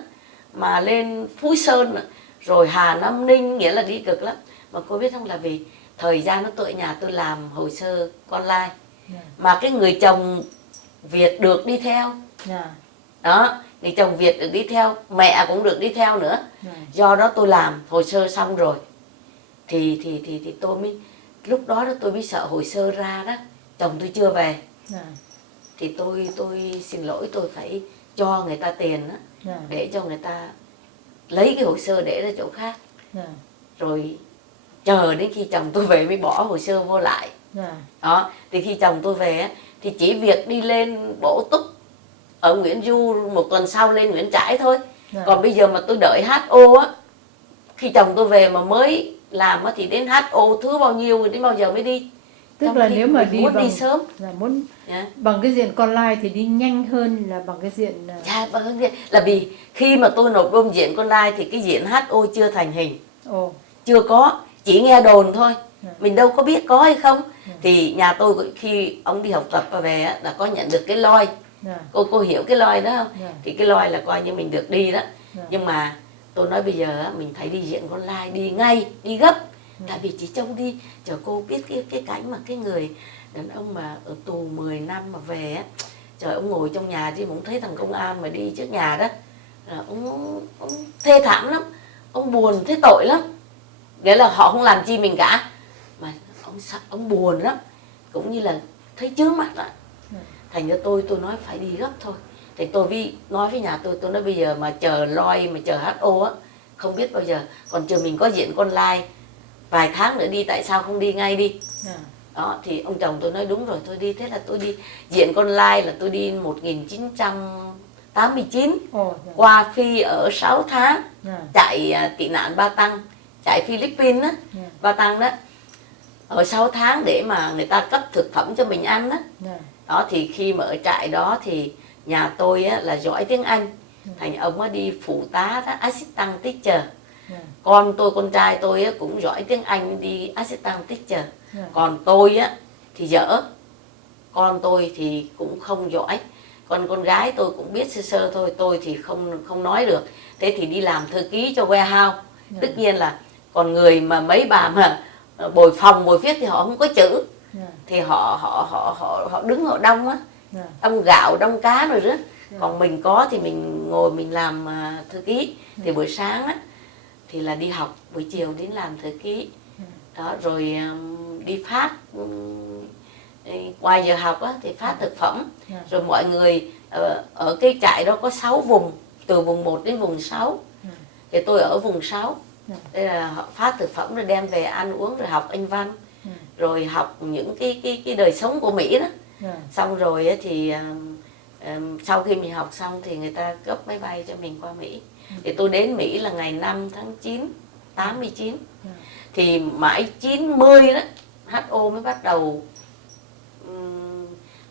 mà lên Phú Sơn, rồi Hà Nam Ninh, nghĩa là đi cực lắm. Mà cô biết không, là vì thời gian đó tôi ở nhà tôi làm hồ sơ con lai, mà cái người chồng Việt được đi theo. Đó, người chồng Việt được đi theo, mẹ cũng được đi theo nữa. Do đó tôi làm hồ sơ xong rồi thì tôi mới, lúc đó tôi mới sợ hồ sơ ra đó chồng tôi chưa về. Thì tôi xin lỗi, tôi phải cho người ta tiền đó, để cho người ta lấy cái hồ sơ để ra chỗ khác. Rồi chờ đến khi chồng tôi về mới bỏ hồ sơ vô lại. Đó, thì khi chồng tôi về á, thì chỉ việc đi lên bổ túc ở Nguyễn Du, 1 tuần sau lên Nguyễn Trãi thôi. Còn bây giờ mà tôi đợi HO á, khi chồng tôi về mà mới làm á, thì đến HO thứ bao nhiêu đến bao giờ mới đi. Tức là nếu mà đi đi sớm, muốn bằng cái diện con lai thì đi nhanh hơn là bằng cái diện bằng cái diện, là vì khi mà tôi nộp đơn diện con lai thì cái diện HO chưa thành hình. Chưa có, chỉ nghe đồn thôi, mình đâu có biết có hay không. Thì nhà tôi khi ông đi học tập và về á, là có nhận được cái loi. Cô hiểu cái loi đó không? Thì cái loi là coi như mình được đi đó. Nhưng mà tôi nói bây giờ á, mình phải đi diện con lai, đi ngay, đi gấp. Tại vì chị trông đi, chờ cô biết cái cảnh mà cái người đàn ông mà ở tù 10 năm mà về á, trời, ông ngồi trong nhà chứ cũng thấy thằng công an mà đi trước nhà đó, ông thê thảm lắm, ông buồn thấy tội lắm. Nghĩa là họ không làm chi mình cả, mà ông buồn lắm, cũng như là thấy chướng mắt đó. Thành ra tôi nói phải đi gấp thôi. Thì tôi nói với nhà tôi nói bây giờ mà chờ loi mà chờ HO á, không biết bao giờ. Còn chờ mình có diện con lai vài tháng nữa đi, tại sao không đi ngay đi. Đó, thì ông chồng tôi nói đúng rồi, tôi đi. Thế là tôi đi diện con lai là tôi đi 1989, qua Phi ở 6 tháng, chạy tị nạn Ba Tăng, chạy Philippines á, Ba Tăng đó, ở 6 tháng để mà người ta cấp thực phẩm cho mình ăn đó. Đó thì khi mà ở trại đó thì nhà tôi á, là giỏi tiếng Anh, thành ông á đi phụ tá đó, assistant teacher. Con trai tôi á, cũng giỏi tiếng Anh, đi assistant teacher. Còn tôi á thì dở, con tôi thì cũng không giỏi, con gái tôi cũng biết sơ sơ thôi, tôi thì không nói được. Thế thì đi làm thư ký cho warehouse. Tất nhiên là còn người mà mấy bà mà bồi phòng bồi viết thì họ không có chữ, thì họ đứng họ đông á, đông gạo đông cá rồi đó. Còn mình có thì mình ngồi mình làm thư ký. Thì buổi sáng á thì là đi học, buổi chiều đến làm thư ký đó, rồi đi phát ngoài giờ học á thì phát thực phẩm. Rồi mọi người ở cái trại đó có 6 vùng, từ vùng 1 đến vùng 6, thì tôi ở vùng 6. Đây là họ phát thực phẩm rồi đem về ăn uống, rồi học Anh văn, rồi học những cái đời sống của Mỹ đó. Xong rồi thì sau khi mình học xong thì người ta cấp máy bay cho mình qua Mỹ. Thì tôi đến Mỹ là ngày 5 tháng 9, 89. Thì mãi 90 đó, HO mới bắt đầu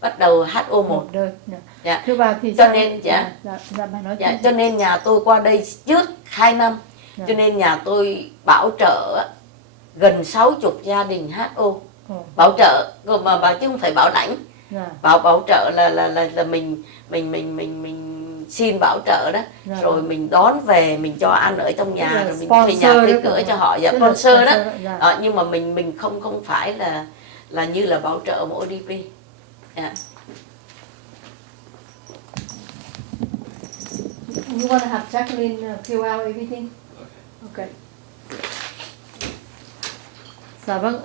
HO1. Dạ. Thưa bà thì cho nên cho nên nhà tôi qua đây trước 2 năm. Cho nên nhà tôi bảo trợ gần 60 gia đình HO. Bảo trợ mà bà chứ không phải bảo lãnh. Bảo trợ là mình xin bảo trợ đó, rồi mình đón về, mình cho ăn ở trong nhà, rồi mình thuê nhà thuê cửa cho họ, dạ, sponsor đó. Nhưng mà mình không phải là như là bảo trợ một ODP. You want to have Jacqueline fill out everything? Okay. Dạ vâng,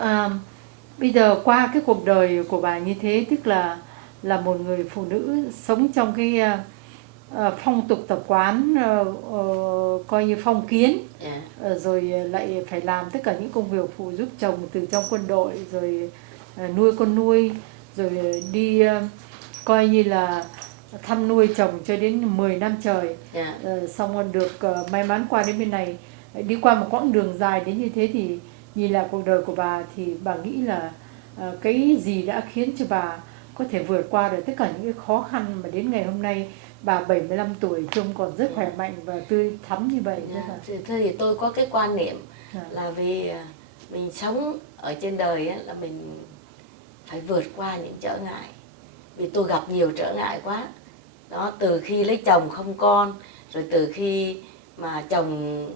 bây giờ qua cái cuộc đời của bà như thế, tức là một người phụ nữ sống trong cái phong tục tập quán coi như phong kiến, rồi lại phải làm tất cả những công việc phụ giúp chồng từ trong quân đội, rồi nuôi con nuôi, rồi đi coi như là thăm nuôi chồng cho đến 10 năm trời. Xong rồi được may mắn qua đến bên này, đi qua một quãng đường dài đến như thế, thì nhìn lại cuộc đời của bà thì bà nghĩ là cái gì đã khiến cho bà có thể vượt qua được tất cả những cái khó khăn mà đến ngày hôm nay bà 75 tuổi trông còn rất khỏe mạnh và tươi thắm như vậy. Thì tôi có cái quan niệm là vì mình sống ở trên đời ấy, là mình phải vượt qua những trở ngại. Vì tôi gặp nhiều trở ngại quá đó, từ khi lấy chồng không con, rồi từ khi mà chồng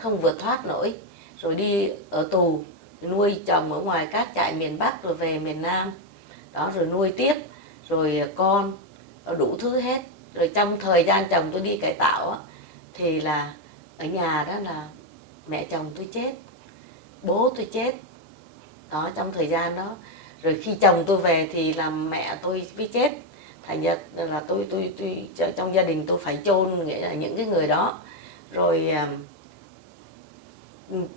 không vượt thoát nổi, rồi đi ở tù, nuôi chồng ở ngoài các trại miền Bắc, rồi về miền Nam đó, rồi nuôi tiếp, rồi con, đủ thứ hết. Rồi trong thời gian chồng tôi đi cải tạo á, thì là ở nhà đó là mẹ chồng tôi chết, bố tôi chết đó, trong thời gian đó. Rồi khi chồng tôi về thì là mẹ tôi mới chết, thành ra là tôi trong gia đình tôi phải chôn nghĩa là những cái người đó. Rồi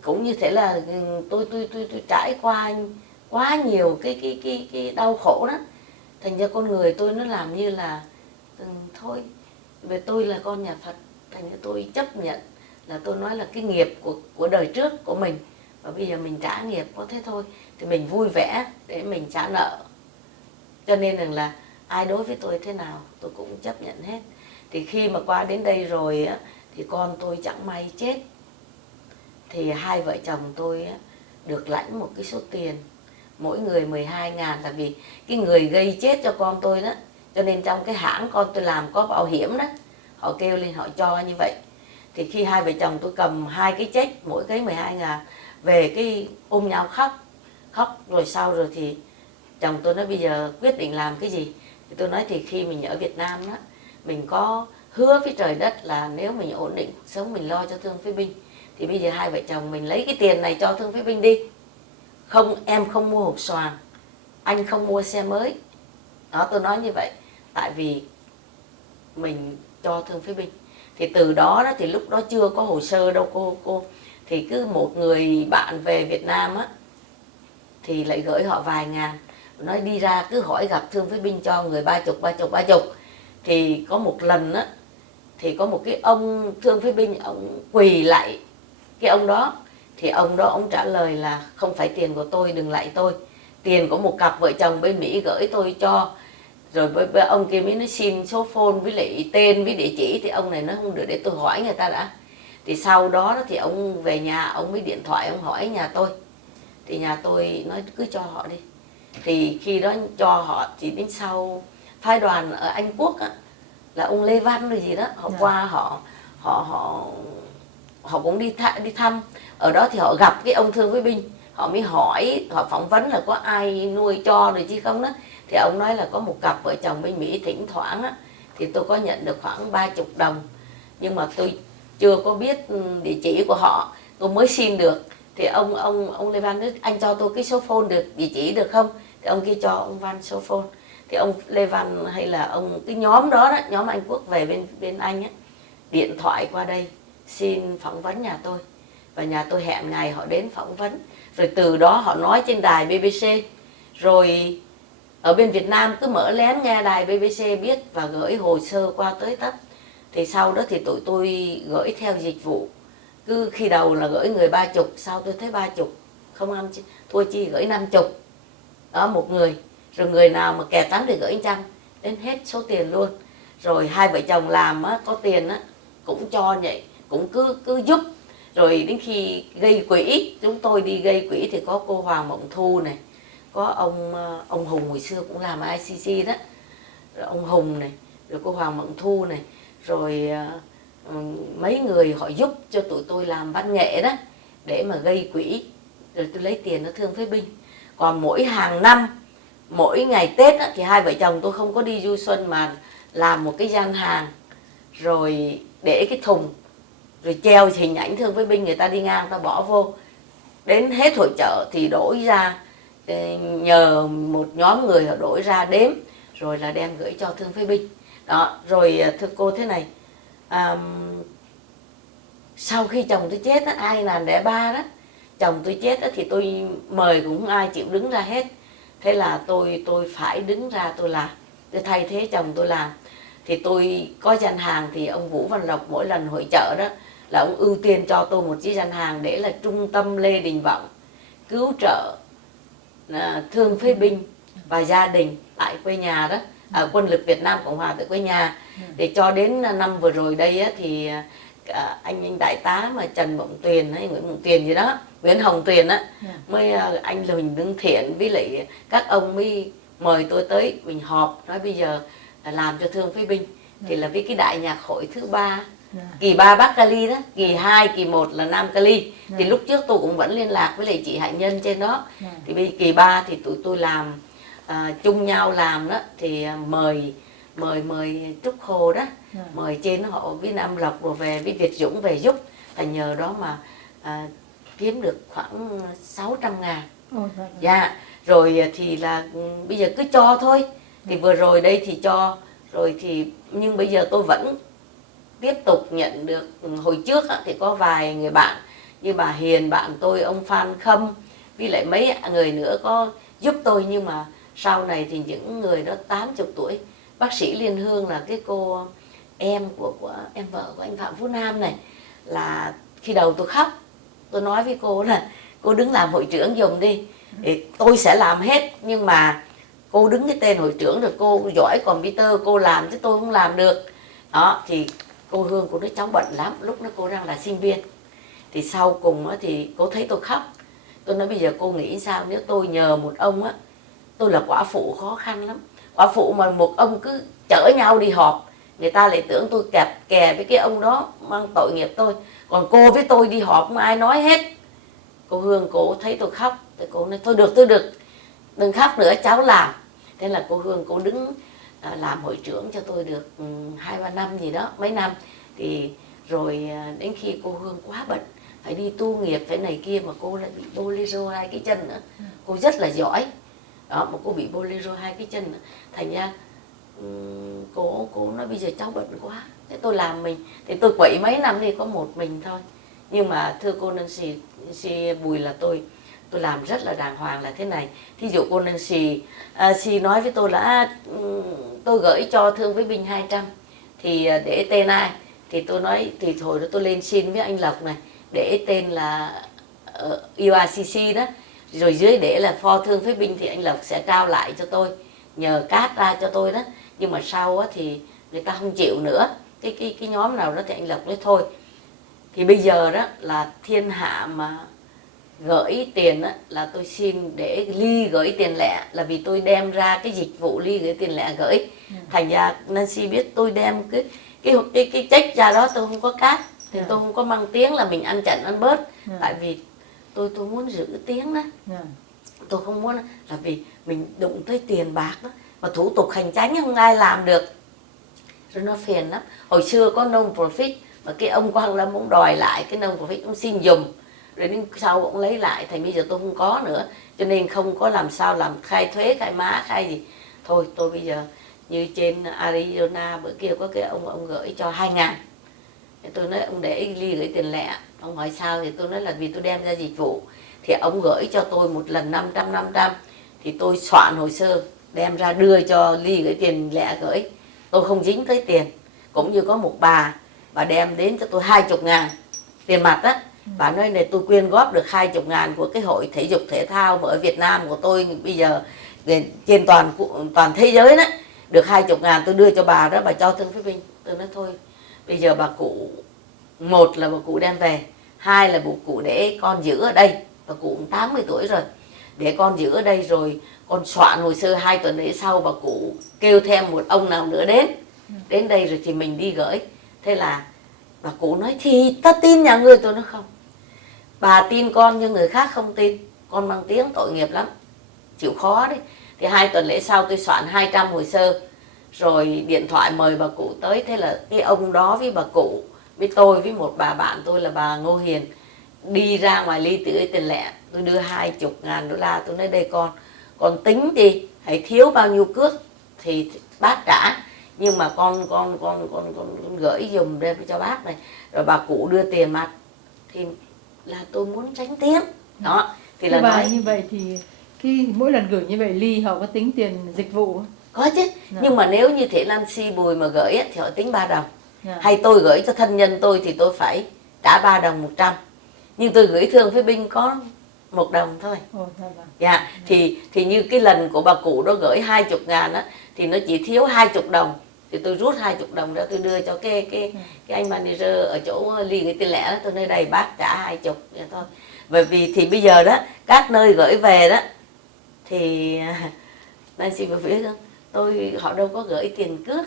cũng như thế là tôi trải qua quá nhiều cái đau khổ đó, thành ra con người tôi nó làm như là thôi, về tôi là con nhà Phật, thành ra tôi chấp nhận là tôi nói là cái nghiệp của đời trước của mình, và bây giờ mình trả nghiệp, có thế thôi, thì mình vui vẻ để mình trả nợ. Cho nên rằng là ai đối với tôi thế nào tôi cũng chấp nhận hết. Thì khi mà qua đến đây rồi á, thì con tôi chẳng may chết, thì hai vợ chồng tôi á, được lãnh một cái số tiền mỗi người 12.000, là vì cái người gây chết cho con tôi đó, cho nên trong cái hãng con tôi làm có bảo hiểm đó, họ kêu lên họ cho như vậy. Thì khi hai vợ chồng tôi cầm hai cái check mỗi cái 12.000 về, cái ôm nhau khóc rồi sau rồi thì chồng tôi nói bây giờ quyết định làm cái gì. Thì tôi nói thì khi mình ở Việt Nam đó, mình có hứa với trời đất là nếu mình ổn định cuộc sống, mình lo cho thương phế binh, thì bây giờ hai vợ chồng mình lấy cái tiền này cho thương phế binh đi. Không, em không mua hộp xoàn, anh không mua xe mới. Đó, tôi nói như vậy tại vì mình cho thương phế binh. Thì từ đó thì lúc đó chưa có hồ sơ đâu cô. Thì cứ một người bạn về Việt Nam á thì lại gửi họ vài ngàn, nói đi ra cứ hỏi gặp thương phế binh cho người 30. Thì có một lần á thì có một cái ông thương phế binh, ông quỳ lại cái ông đó. Thì ông đó ông trả lời là không phải tiền của tôi, đừng lạy tôi, tiền của một cặp vợ chồng bên Mỹ gửi tôi cho. Rồi ông kia mới nói xin số phone với lại tên với địa chỉ. Thì ông này nói không được, để tôi hỏi người ta đã. Thì sau đó thì ông về nhà, ông mới điện thoại ông hỏi nhà tôi. Thì nhà tôi nói cứ cho họ đi. Thì khi đó cho họ thì đến sau phái đoàn ở Anh Quốc á, là ông Lê Văn rồi gì đó, họ qua họ cũng đi thăm. Ở đó thì họ gặp cái ông thương phế binh, họ mới hỏi, họ phỏng vấn là có ai nuôi cho rồi chứ không đó. Thì ông nói là có một cặp vợ chồng bên Mỹ thỉnh thoảng á, thì tôi có nhận được khoảng 30 đồng. Nhưng mà tôi chưa có biết địa chỉ của họ, tôi mới xin được. Thì ông Lê Văn nói anh cho tôi cái số phone được, địa chỉ được không? Thì ông kia cho ông Văn số phone. Thì ông Lê Văn hay là ông cái nhóm đó, nhóm Anh Quốc về bên Anh á, điện thoại qua đây xin phỏng vấn nhà tôi. Và nhà tôi hẹn ngày họ đến phỏng vấn. Rồi từ đó họ nói trên đài BBC. Rồi ở bên Việt Nam cứ mở lén nghe đài BBC biết và gửi hồ sơ qua tới tấp. Thì sau đó thì tụi tôi gửi theo dịch vụ. Cứ khi đầu là gửi người 30, sau tôi thấy 30 không ăn thua chi gửi 50 đó một người. Rồi người nào mà kẻ tán thì gửi 100, đến hết số tiền luôn. Rồi hai vợ chồng làm á, có tiền á cũng cho vậy, cũng cứ giúp. Rồi đến khi gây quỹ, chúng tôi đi gây quỹ thì có cô Hoàng Mộng Thu này, có ông Hùng hồi xưa cũng làm ICC đó, rồi ông Hùng này, rồi cô Hoàng Mộng Thu này, rồi mấy người họ giúp cho tụi tôi làm văn nghệ đó để mà gây quỹ. Rồi tôi lấy tiền nó thương phế binh. Còn mỗi hàng năm, mỗi ngày Tết á, thì hai vợ chồng tôi không có đi du xuân mà làm một cái gian hàng, rồi để cái thùng, rồi treo hình ảnh thương phế binh, người ta đi ngang ta bỏ vô. Đến hết hội chợ thì đổi ra, nhờ một nhóm người họ đổi ra đếm, rồi là đem gửi cho thương phế binh. Đó, rồi thưa cô thế này, sau khi chồng tôi chết á, 2003 đó, chồng tôi chết á, thì tôi mời cũng không ai chịu đứng ra hết. Thế là tôi phải đứng ra tôi làm, tôi thay thế chồng tôi làm. Thì tôi có gian hàng thì ông Vũ Văn Lộc mỗi lần hội chợ đó là ông ưu tiên cho tôi một chiếc gian hàng để là Trung tâm Lê Đình Vọng cứu trợ thương phế binh và gia đình tại quê nhà đó, Quân lực Việt Nam Cộng Hòa tại quê nhà. Để cho đến năm vừa rồi đây á, thì anh đại tá mà Trần Mộng Tuyền hay Nguyễn Mộng Tuyền gì đó, Nguyễn Hồng Tuyền á, mới anh Huỳnh Đương Thiện với lại các ông mới mời tôi tới mình họp, nói bây giờ làm cho thương phế binh. Thì là với cái đại nhạc hội thứ 3, kỳ 3 Bắc Cali đó, kỳ 2, kỳ 1 là Nam Cali. Thì lúc trước tôi cũng vẫn liên lạc với lại chị Hạnh Nhân trên đó. Thì bây kỳ 3 thì tụi tôi làm chung nhau làm đó, thì mời Trúc Hồ đó, mời trên họ với Nam Lộc rồi về với Việt Dũng về giúp. Và nhờ đó mà kiếm được khoảng 600.000. Dạ, rồi thì là bây giờ cứ cho thôi. Thì vừa rồi đây thì cho, rồi thì nhưng bây giờ tôi vẫn tiếp tục nhận được. Hồi trước á, thì có vài người bạn như bà Hiền bạn tôi, ông Phan Khâm với lại mấy người nữa có giúp tôi. Nhưng mà sau này thì những người đó 80 tuổi, bác sĩ Liên Hương là cái cô em của em vợ của anh Phạm Phú Nam này, là khi đầu tôi khóc, tôi nói với cô là cô đứng làm hội trưởng giùm đi, thì tôi sẽ làm hết, nhưng mà cô đứng cái tên hội trưởng rồi cô giỏi computer cô làm chứ tôi không làm được. Đó thì cô Hương cô nói cháu bận lắm, lúc đó cô đang là sinh viên. Thì sau cùng á, thì cô thấy tôi khóc, tôi nói bây giờ cô nghĩ sao nếu tôi nhờ một ông á, tôi là quả phụ khó khăn lắm, quả phụ mà một ông cứ chở nhau đi họp, người ta lại tưởng tôi kẹp kè với cái ông đó mang tội nghiệp tôi. Còn cô với tôi đi họp không ai nói hết. Cô Hương cô thấy tôi khóc thì cô nói thôi được đừng khóc nữa, cháu làm. Thế là cô Hương cô đứng làm hội trưởng cho tôi được 2-3 năm gì đó, mấy năm. Thì rồi đến khi cô Hương quá bận, phải đi tu nghiệp, phải này kia, mà cô lại bị bolero 2 cái chân nữa. Cô rất là giỏi. Đó, mà cô bị bolero 2 cái chân nữa. Thành ra cô nói bây giờ cháu bận quá. Thế tôi làm mình. Thì tôi quậy mấy năm đi có một mình thôi. Nhưng mà thưa cô Nancy Bùi là tôi làm rất là đàng hoàng là thế này. Thí dụ cô Nancy nói với tôi là tôi gửi cho Thương với Bình 200 thì để tên ai, thì tôi nói thì thôi đó tôi lên xin với anh Lộc này, để tên là URCC đó, rồi dưới để là for Thương với Bình thì anh Lộc sẽ trao lại cho tôi, nhờ cát ra cho tôi đó. Nhưng mà sau thì người ta không chịu nữa, cái nhóm nào đó thì anh Lộc nói thôi. Thì bây giờ đó là thiên hạ mà gửi tiền đó, là tôi xin để Ly gửi tiền lẻ, là vì tôi đem ra cái dịch vụ Ly gửi tiền lẻ gửi. Thành ra Nancy biết tôi đem cái check ra đó tôi không có cát, thì tôi không có mang tiếng là mình ăn chặn ăn bớt. Tại vì tôi muốn giữ tiếng đó. Tôi không muốn là vì mình đụng tới tiền bạc đó, mà thủ tục hành chánh không ai làm được, rồi nó phiền lắm. Hồi xưa có non profit mà cái ông Quang Lâm ông đòi lại cái non profit, ông xin dùng rồi đến sau ông lấy lại, thành bây giờ tôi không có nữa, cho nên không có làm sao làm khai thuế, khai má, khai gì. Thôi tôi bây giờ như trên Arizona bữa kia có cái ông gửi cho 2.000. Tôi nói ông để Ly gửi tiền lẻ. Ông hỏi sao thì tôi nói là vì tôi đem ra dịch vụ, thì ông gửi cho tôi một lần 500, thì tôi soạn hồ sơ đem ra đưa cho Ly gửi tiền lẻ gửi, tôi không dính tới tiền. Cũng như có một bà đem đến cho tôi 20.000 tiền mặt á. Bà nói này tôi quyên góp được 20.000 của cái hội thể dục thể thao mà ở Việt Nam của tôi bây giờ trên toàn thế giới đó, được 20.000 tôi đưa cho bà đó, bà cho Thương Phước Bình. Tôi nói thôi bây giờ bà cụ, một là bà cụ đem về, hai là bà cụ để con giữ ở đây, bà cụ cũng 80 tuổi rồi, để con giữ ở đây rồi con soạn hồ sơ 2 tuần để sau bà cụ kêu thêm một ông nào nữa đến đây rồi thì mình đi gửi. Thế là bà cụ nói thì ta tin nhà ngươi. Tôi nói không, bà tin con nhưng người khác không tin, con mang tiếng tội nghiệp lắm, chịu khó đấy. Thì 2 tuần lễ sau tôi soạn 200 hồ sơ rồi điện thoại mời bà cụ tới. Thế là cái ông đó với bà cụ với tôi với một bà bạn tôi là bà Ngô Hiền đi ra ngoài Ly tự tiền lẻ. Tôi đưa 20.000 đô la, tôi nói đây con tính đi, hãy thiếu bao nhiêu cước thì bác trả, nhưng mà con gửi dùng đây cho bác này. Rồi bà cụ đưa tiền mặt thì là tôi muốn tránh tiếng đó. Thì là nói như vậy thì khi mỗi lần gửi như vậy Ly họ có tính tiền dịch vụ? Có chứ. Nhưng mà nếu như thế Nancy Bùi mà gửi thì họ tính 3 đồng. Hay tôi gửi cho thân nhân tôi thì tôi phải trả 3 đồng 100. Nhưng tôi gửi Thương với Binh có 1 đồng thôi. Dạ. Thì như cái lần của bà cụ đó gửi 20.000 á, thì nó chỉ thiếu 20 đồng. Thì tôi rút 20 đồng ra tôi đưa cho cái anh manager ở chỗ Ly gửi tiền lẻ đó. Tôi nói đây bác trả 20 vậy thôi. Bởi vì thì bây giờ đó các nơi gửi về đó thì Nancy vừa biết không, họ đâu có gửi tiền cước.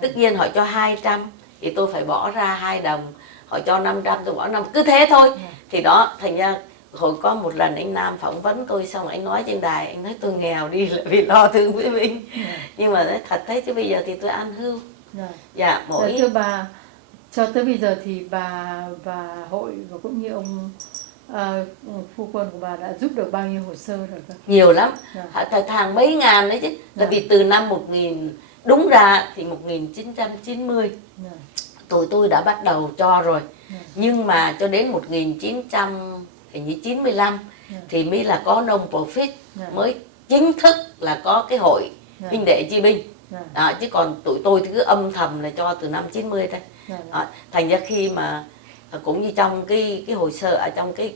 Tất nhiên họ cho 200 thì tôi phải bỏ ra 2 đồng, họ cho 500 tôi bỏ 5, cứ thế thôi. Thì đó, thành ra hồi có một lần anh Nam phỏng vấn tôi xong anh nói trên đài, anh nói tôi nghèo đi là vì lo Thương với Minh. Nhưng mà nói thật thế chứ bây giờ thì tôi ăn hưu. Dạ, mỗi thưa bà, cho tới bây giờ thì bà và hội và cũng như ông phu quân của bà đã giúp được bao nhiêu hồ sơ rồi cơ? Nhiều lắm, hàng mấy ngàn đấy chứ. Là vì từ năm 1000 đúng ra thì 1990 tôi đã bắt đầu cho rồi. Nhưng mà cho đến 1995 thì mới là có non profit, mới chính thức là có cái hội huynh đệ chi binh. Đó, chứ còn tụi tôi thì cứ âm thầm là cho từ năm 90 thôi. Đó, thành ra khi mà cũng như trong cái hồ sơ ở trong cái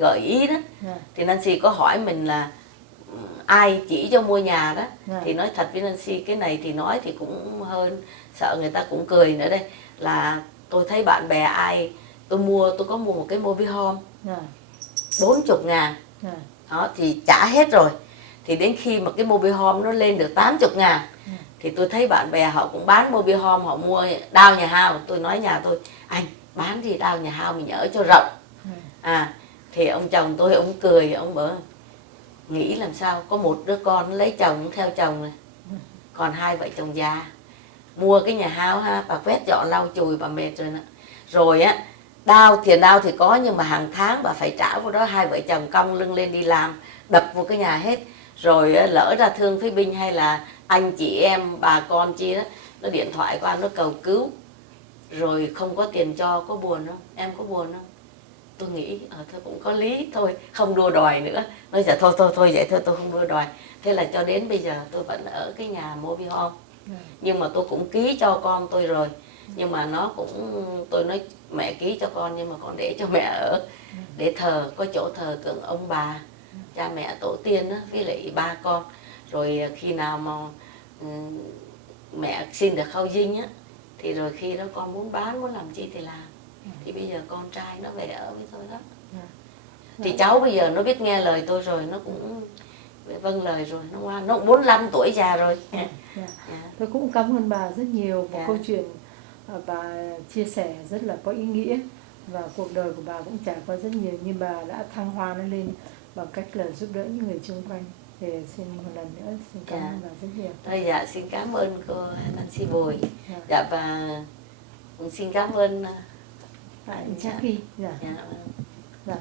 gợi ý đó, thì Nancy có hỏi mình là ai chỉ cho mua nhà đó. Thì nói thật với Nancy cái này thì nói thì cũng hơn, sợ người ta cũng cười nữa đây, là tôi thấy bạn bè ai tôi có mua một cái mobile home 40.000 đó thì trả hết rồi. Thì đến khi mà cái mobile home nó lên được 80.000 thì tôi thấy bạn bè họ cũng bán mobile home, họ mua đao nhà hao. Tôi nói nhà tôi anh bán gì đao nhà hao mình ở cho rộng. Thì ông chồng tôi ông cười, ông bảo nghĩ làm sao có một đứa con nó lấy chồng theo chồng này, còn hai vợ chồng già mua cái nhà house ha, bà quét dọn lau chùi bà mệt rồi nè, rồi á tiền đau thì có, nhưng mà hàng tháng bà phải trả vào đó, hai vợ chồng cong lưng lên đi làm đập vô cái nhà hết, rồi lỡ ra thương phế binh hay là anh chị em bà con chi đó nó điện thoại qua nó cầu cứu rồi không có tiền cho, có buồn không? Em có buồn không? Tôi nghĩ thôi cũng có lý, thôi không đua đòi nữa, nói giờ thôi vậy thôi tôi không đua đòi. Thế là cho đến bây giờ tôi vẫn ở cái nhà mobile home, nhưng mà tôi cũng ký cho con tôi rồi, nhưng mà nó cũng, tôi nói mẹ ký cho con nhưng mà con để cho mẹ ở, để thờ, có chỗ thờ tượng ông bà cha mẹ tổ tiên á, với lại ba con, rồi khi nào mà mẹ xin được khao dinh á thì rồi khi đó con muốn bán muốn làm chi thì làm, thì bây giờ con trai nó về ở với tôi đó. Thì cháu bây giờ nó biết nghe lời tôi rồi, nó cũng vâng lời rồi, nó ngoan, nó cũng 45 tuổi già rồi. Tôi cũng cảm ơn bà rất nhiều, một câu chuyện bà chia sẻ rất là có ý nghĩa, và cuộc đời của bà cũng trải qua rất nhiều, nhưng bà đã thăng hoa nó lên bằng cách là giúp đỡ những người xung quanh. Thì xin một lần nữa xin cảm ơn bà rất nhiều. Thôi dạ, xin cảm ơn cô Nancy Bùi. Dạ, và xin cảm ơn anh Jackie. Dạ. Dạ. Dạ.